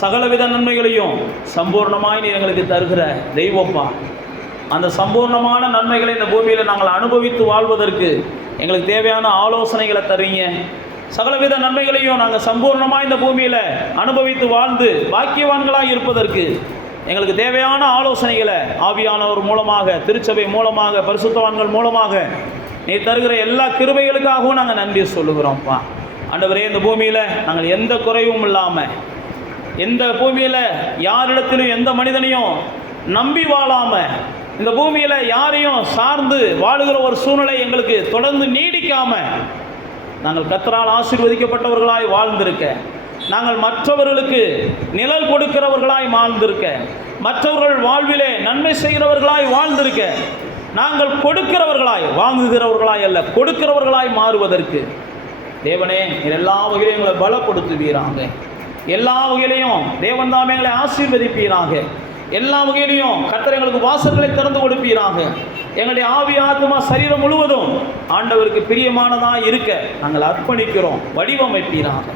சகலவித நன்மைகளையும் சம்பூர்ணமாய் நீர் எங்களுக்கு தருகிற தெய்வப்பா. அந்த சம்பூர்ணமான நன்மைகளை இந்த பூமியில் நாங்கள் அனுபவித்து வாழ்வதற்கு எங்களுக்கு தேவையான ஆலோசனைகளை தருவீங்க. சகலவித நன்மைகளையும் நாங்கள் சம்பூர்ணமாக இந்த பூமியில் அனுபவித்து வாழ்ந்து பாக்கியவான்களாக இருப்பதற்கு எங்களுக்கு தேவையான ஆலோசனைகளை ஆவியானவர் மூலமாக, திருச்சபை மூலமாக, பரிசுத்தவான்கள் மூலமாக நீ தருகிற எல்லா கிருபைகளுக்காகவும் நாங்கள் நன்றி சொல்லுகிறோம்ப்பா. ஆண்டவரே, இந்த பூமியில் நாங்கள் எந்த குறைவும் இல்லாமல், எந்த பூமியில் யாரிடத்திலும் எந்த மனிதனையும் நம்பி வாழாமல், இந்த பூமியில் யாரையும் சார்ந்து வாழுகிற ஒரு சூழ்நிலை எங்களுக்கு தொடர்ந்து நீடிக்காமல் நாங்கள் கர்த்தரால் ஆசீர்வதிக்கப்பட்டவர்களாய் வாழ்ந்திருக்க, நாங்கள் மற்றவர்களுக்கு நிழல் கொடுக்கிறவர்களாய் வாழ்ந்திருக்க, மற்றவர்கள் வாழ்விலே நன்மை செய்கிறவர்களாய் வாழ்ந்திருக்க, நாங்கள் கொடுக்கிறவர்களாய், வாங்குகிறவர்களாய் அல்ல கொடுக்கிறவர்களாய் மாறுவதற்கு தேவனே எல்லா வகையிலும் எங்களை பலப்படுத்துவீராக. எல்லா வகையிலையும் தேவன் தாமே எங்களை ஆசீர்வதிப்பீராக. எல்லா வகையிலையும் கர்த்தர் எங்களுக்கு வாசல்களை திறந்து கொடுப்பீராக. எங்களுடைய ஆவி, ஆத்மா, சரீரம் முழுவதும் ஆண்டவருக்கு பிரியமானதாக இருக்க நாங்கள் அர்ப்பணிக்கிறோம். வடிவமைப்பீராக.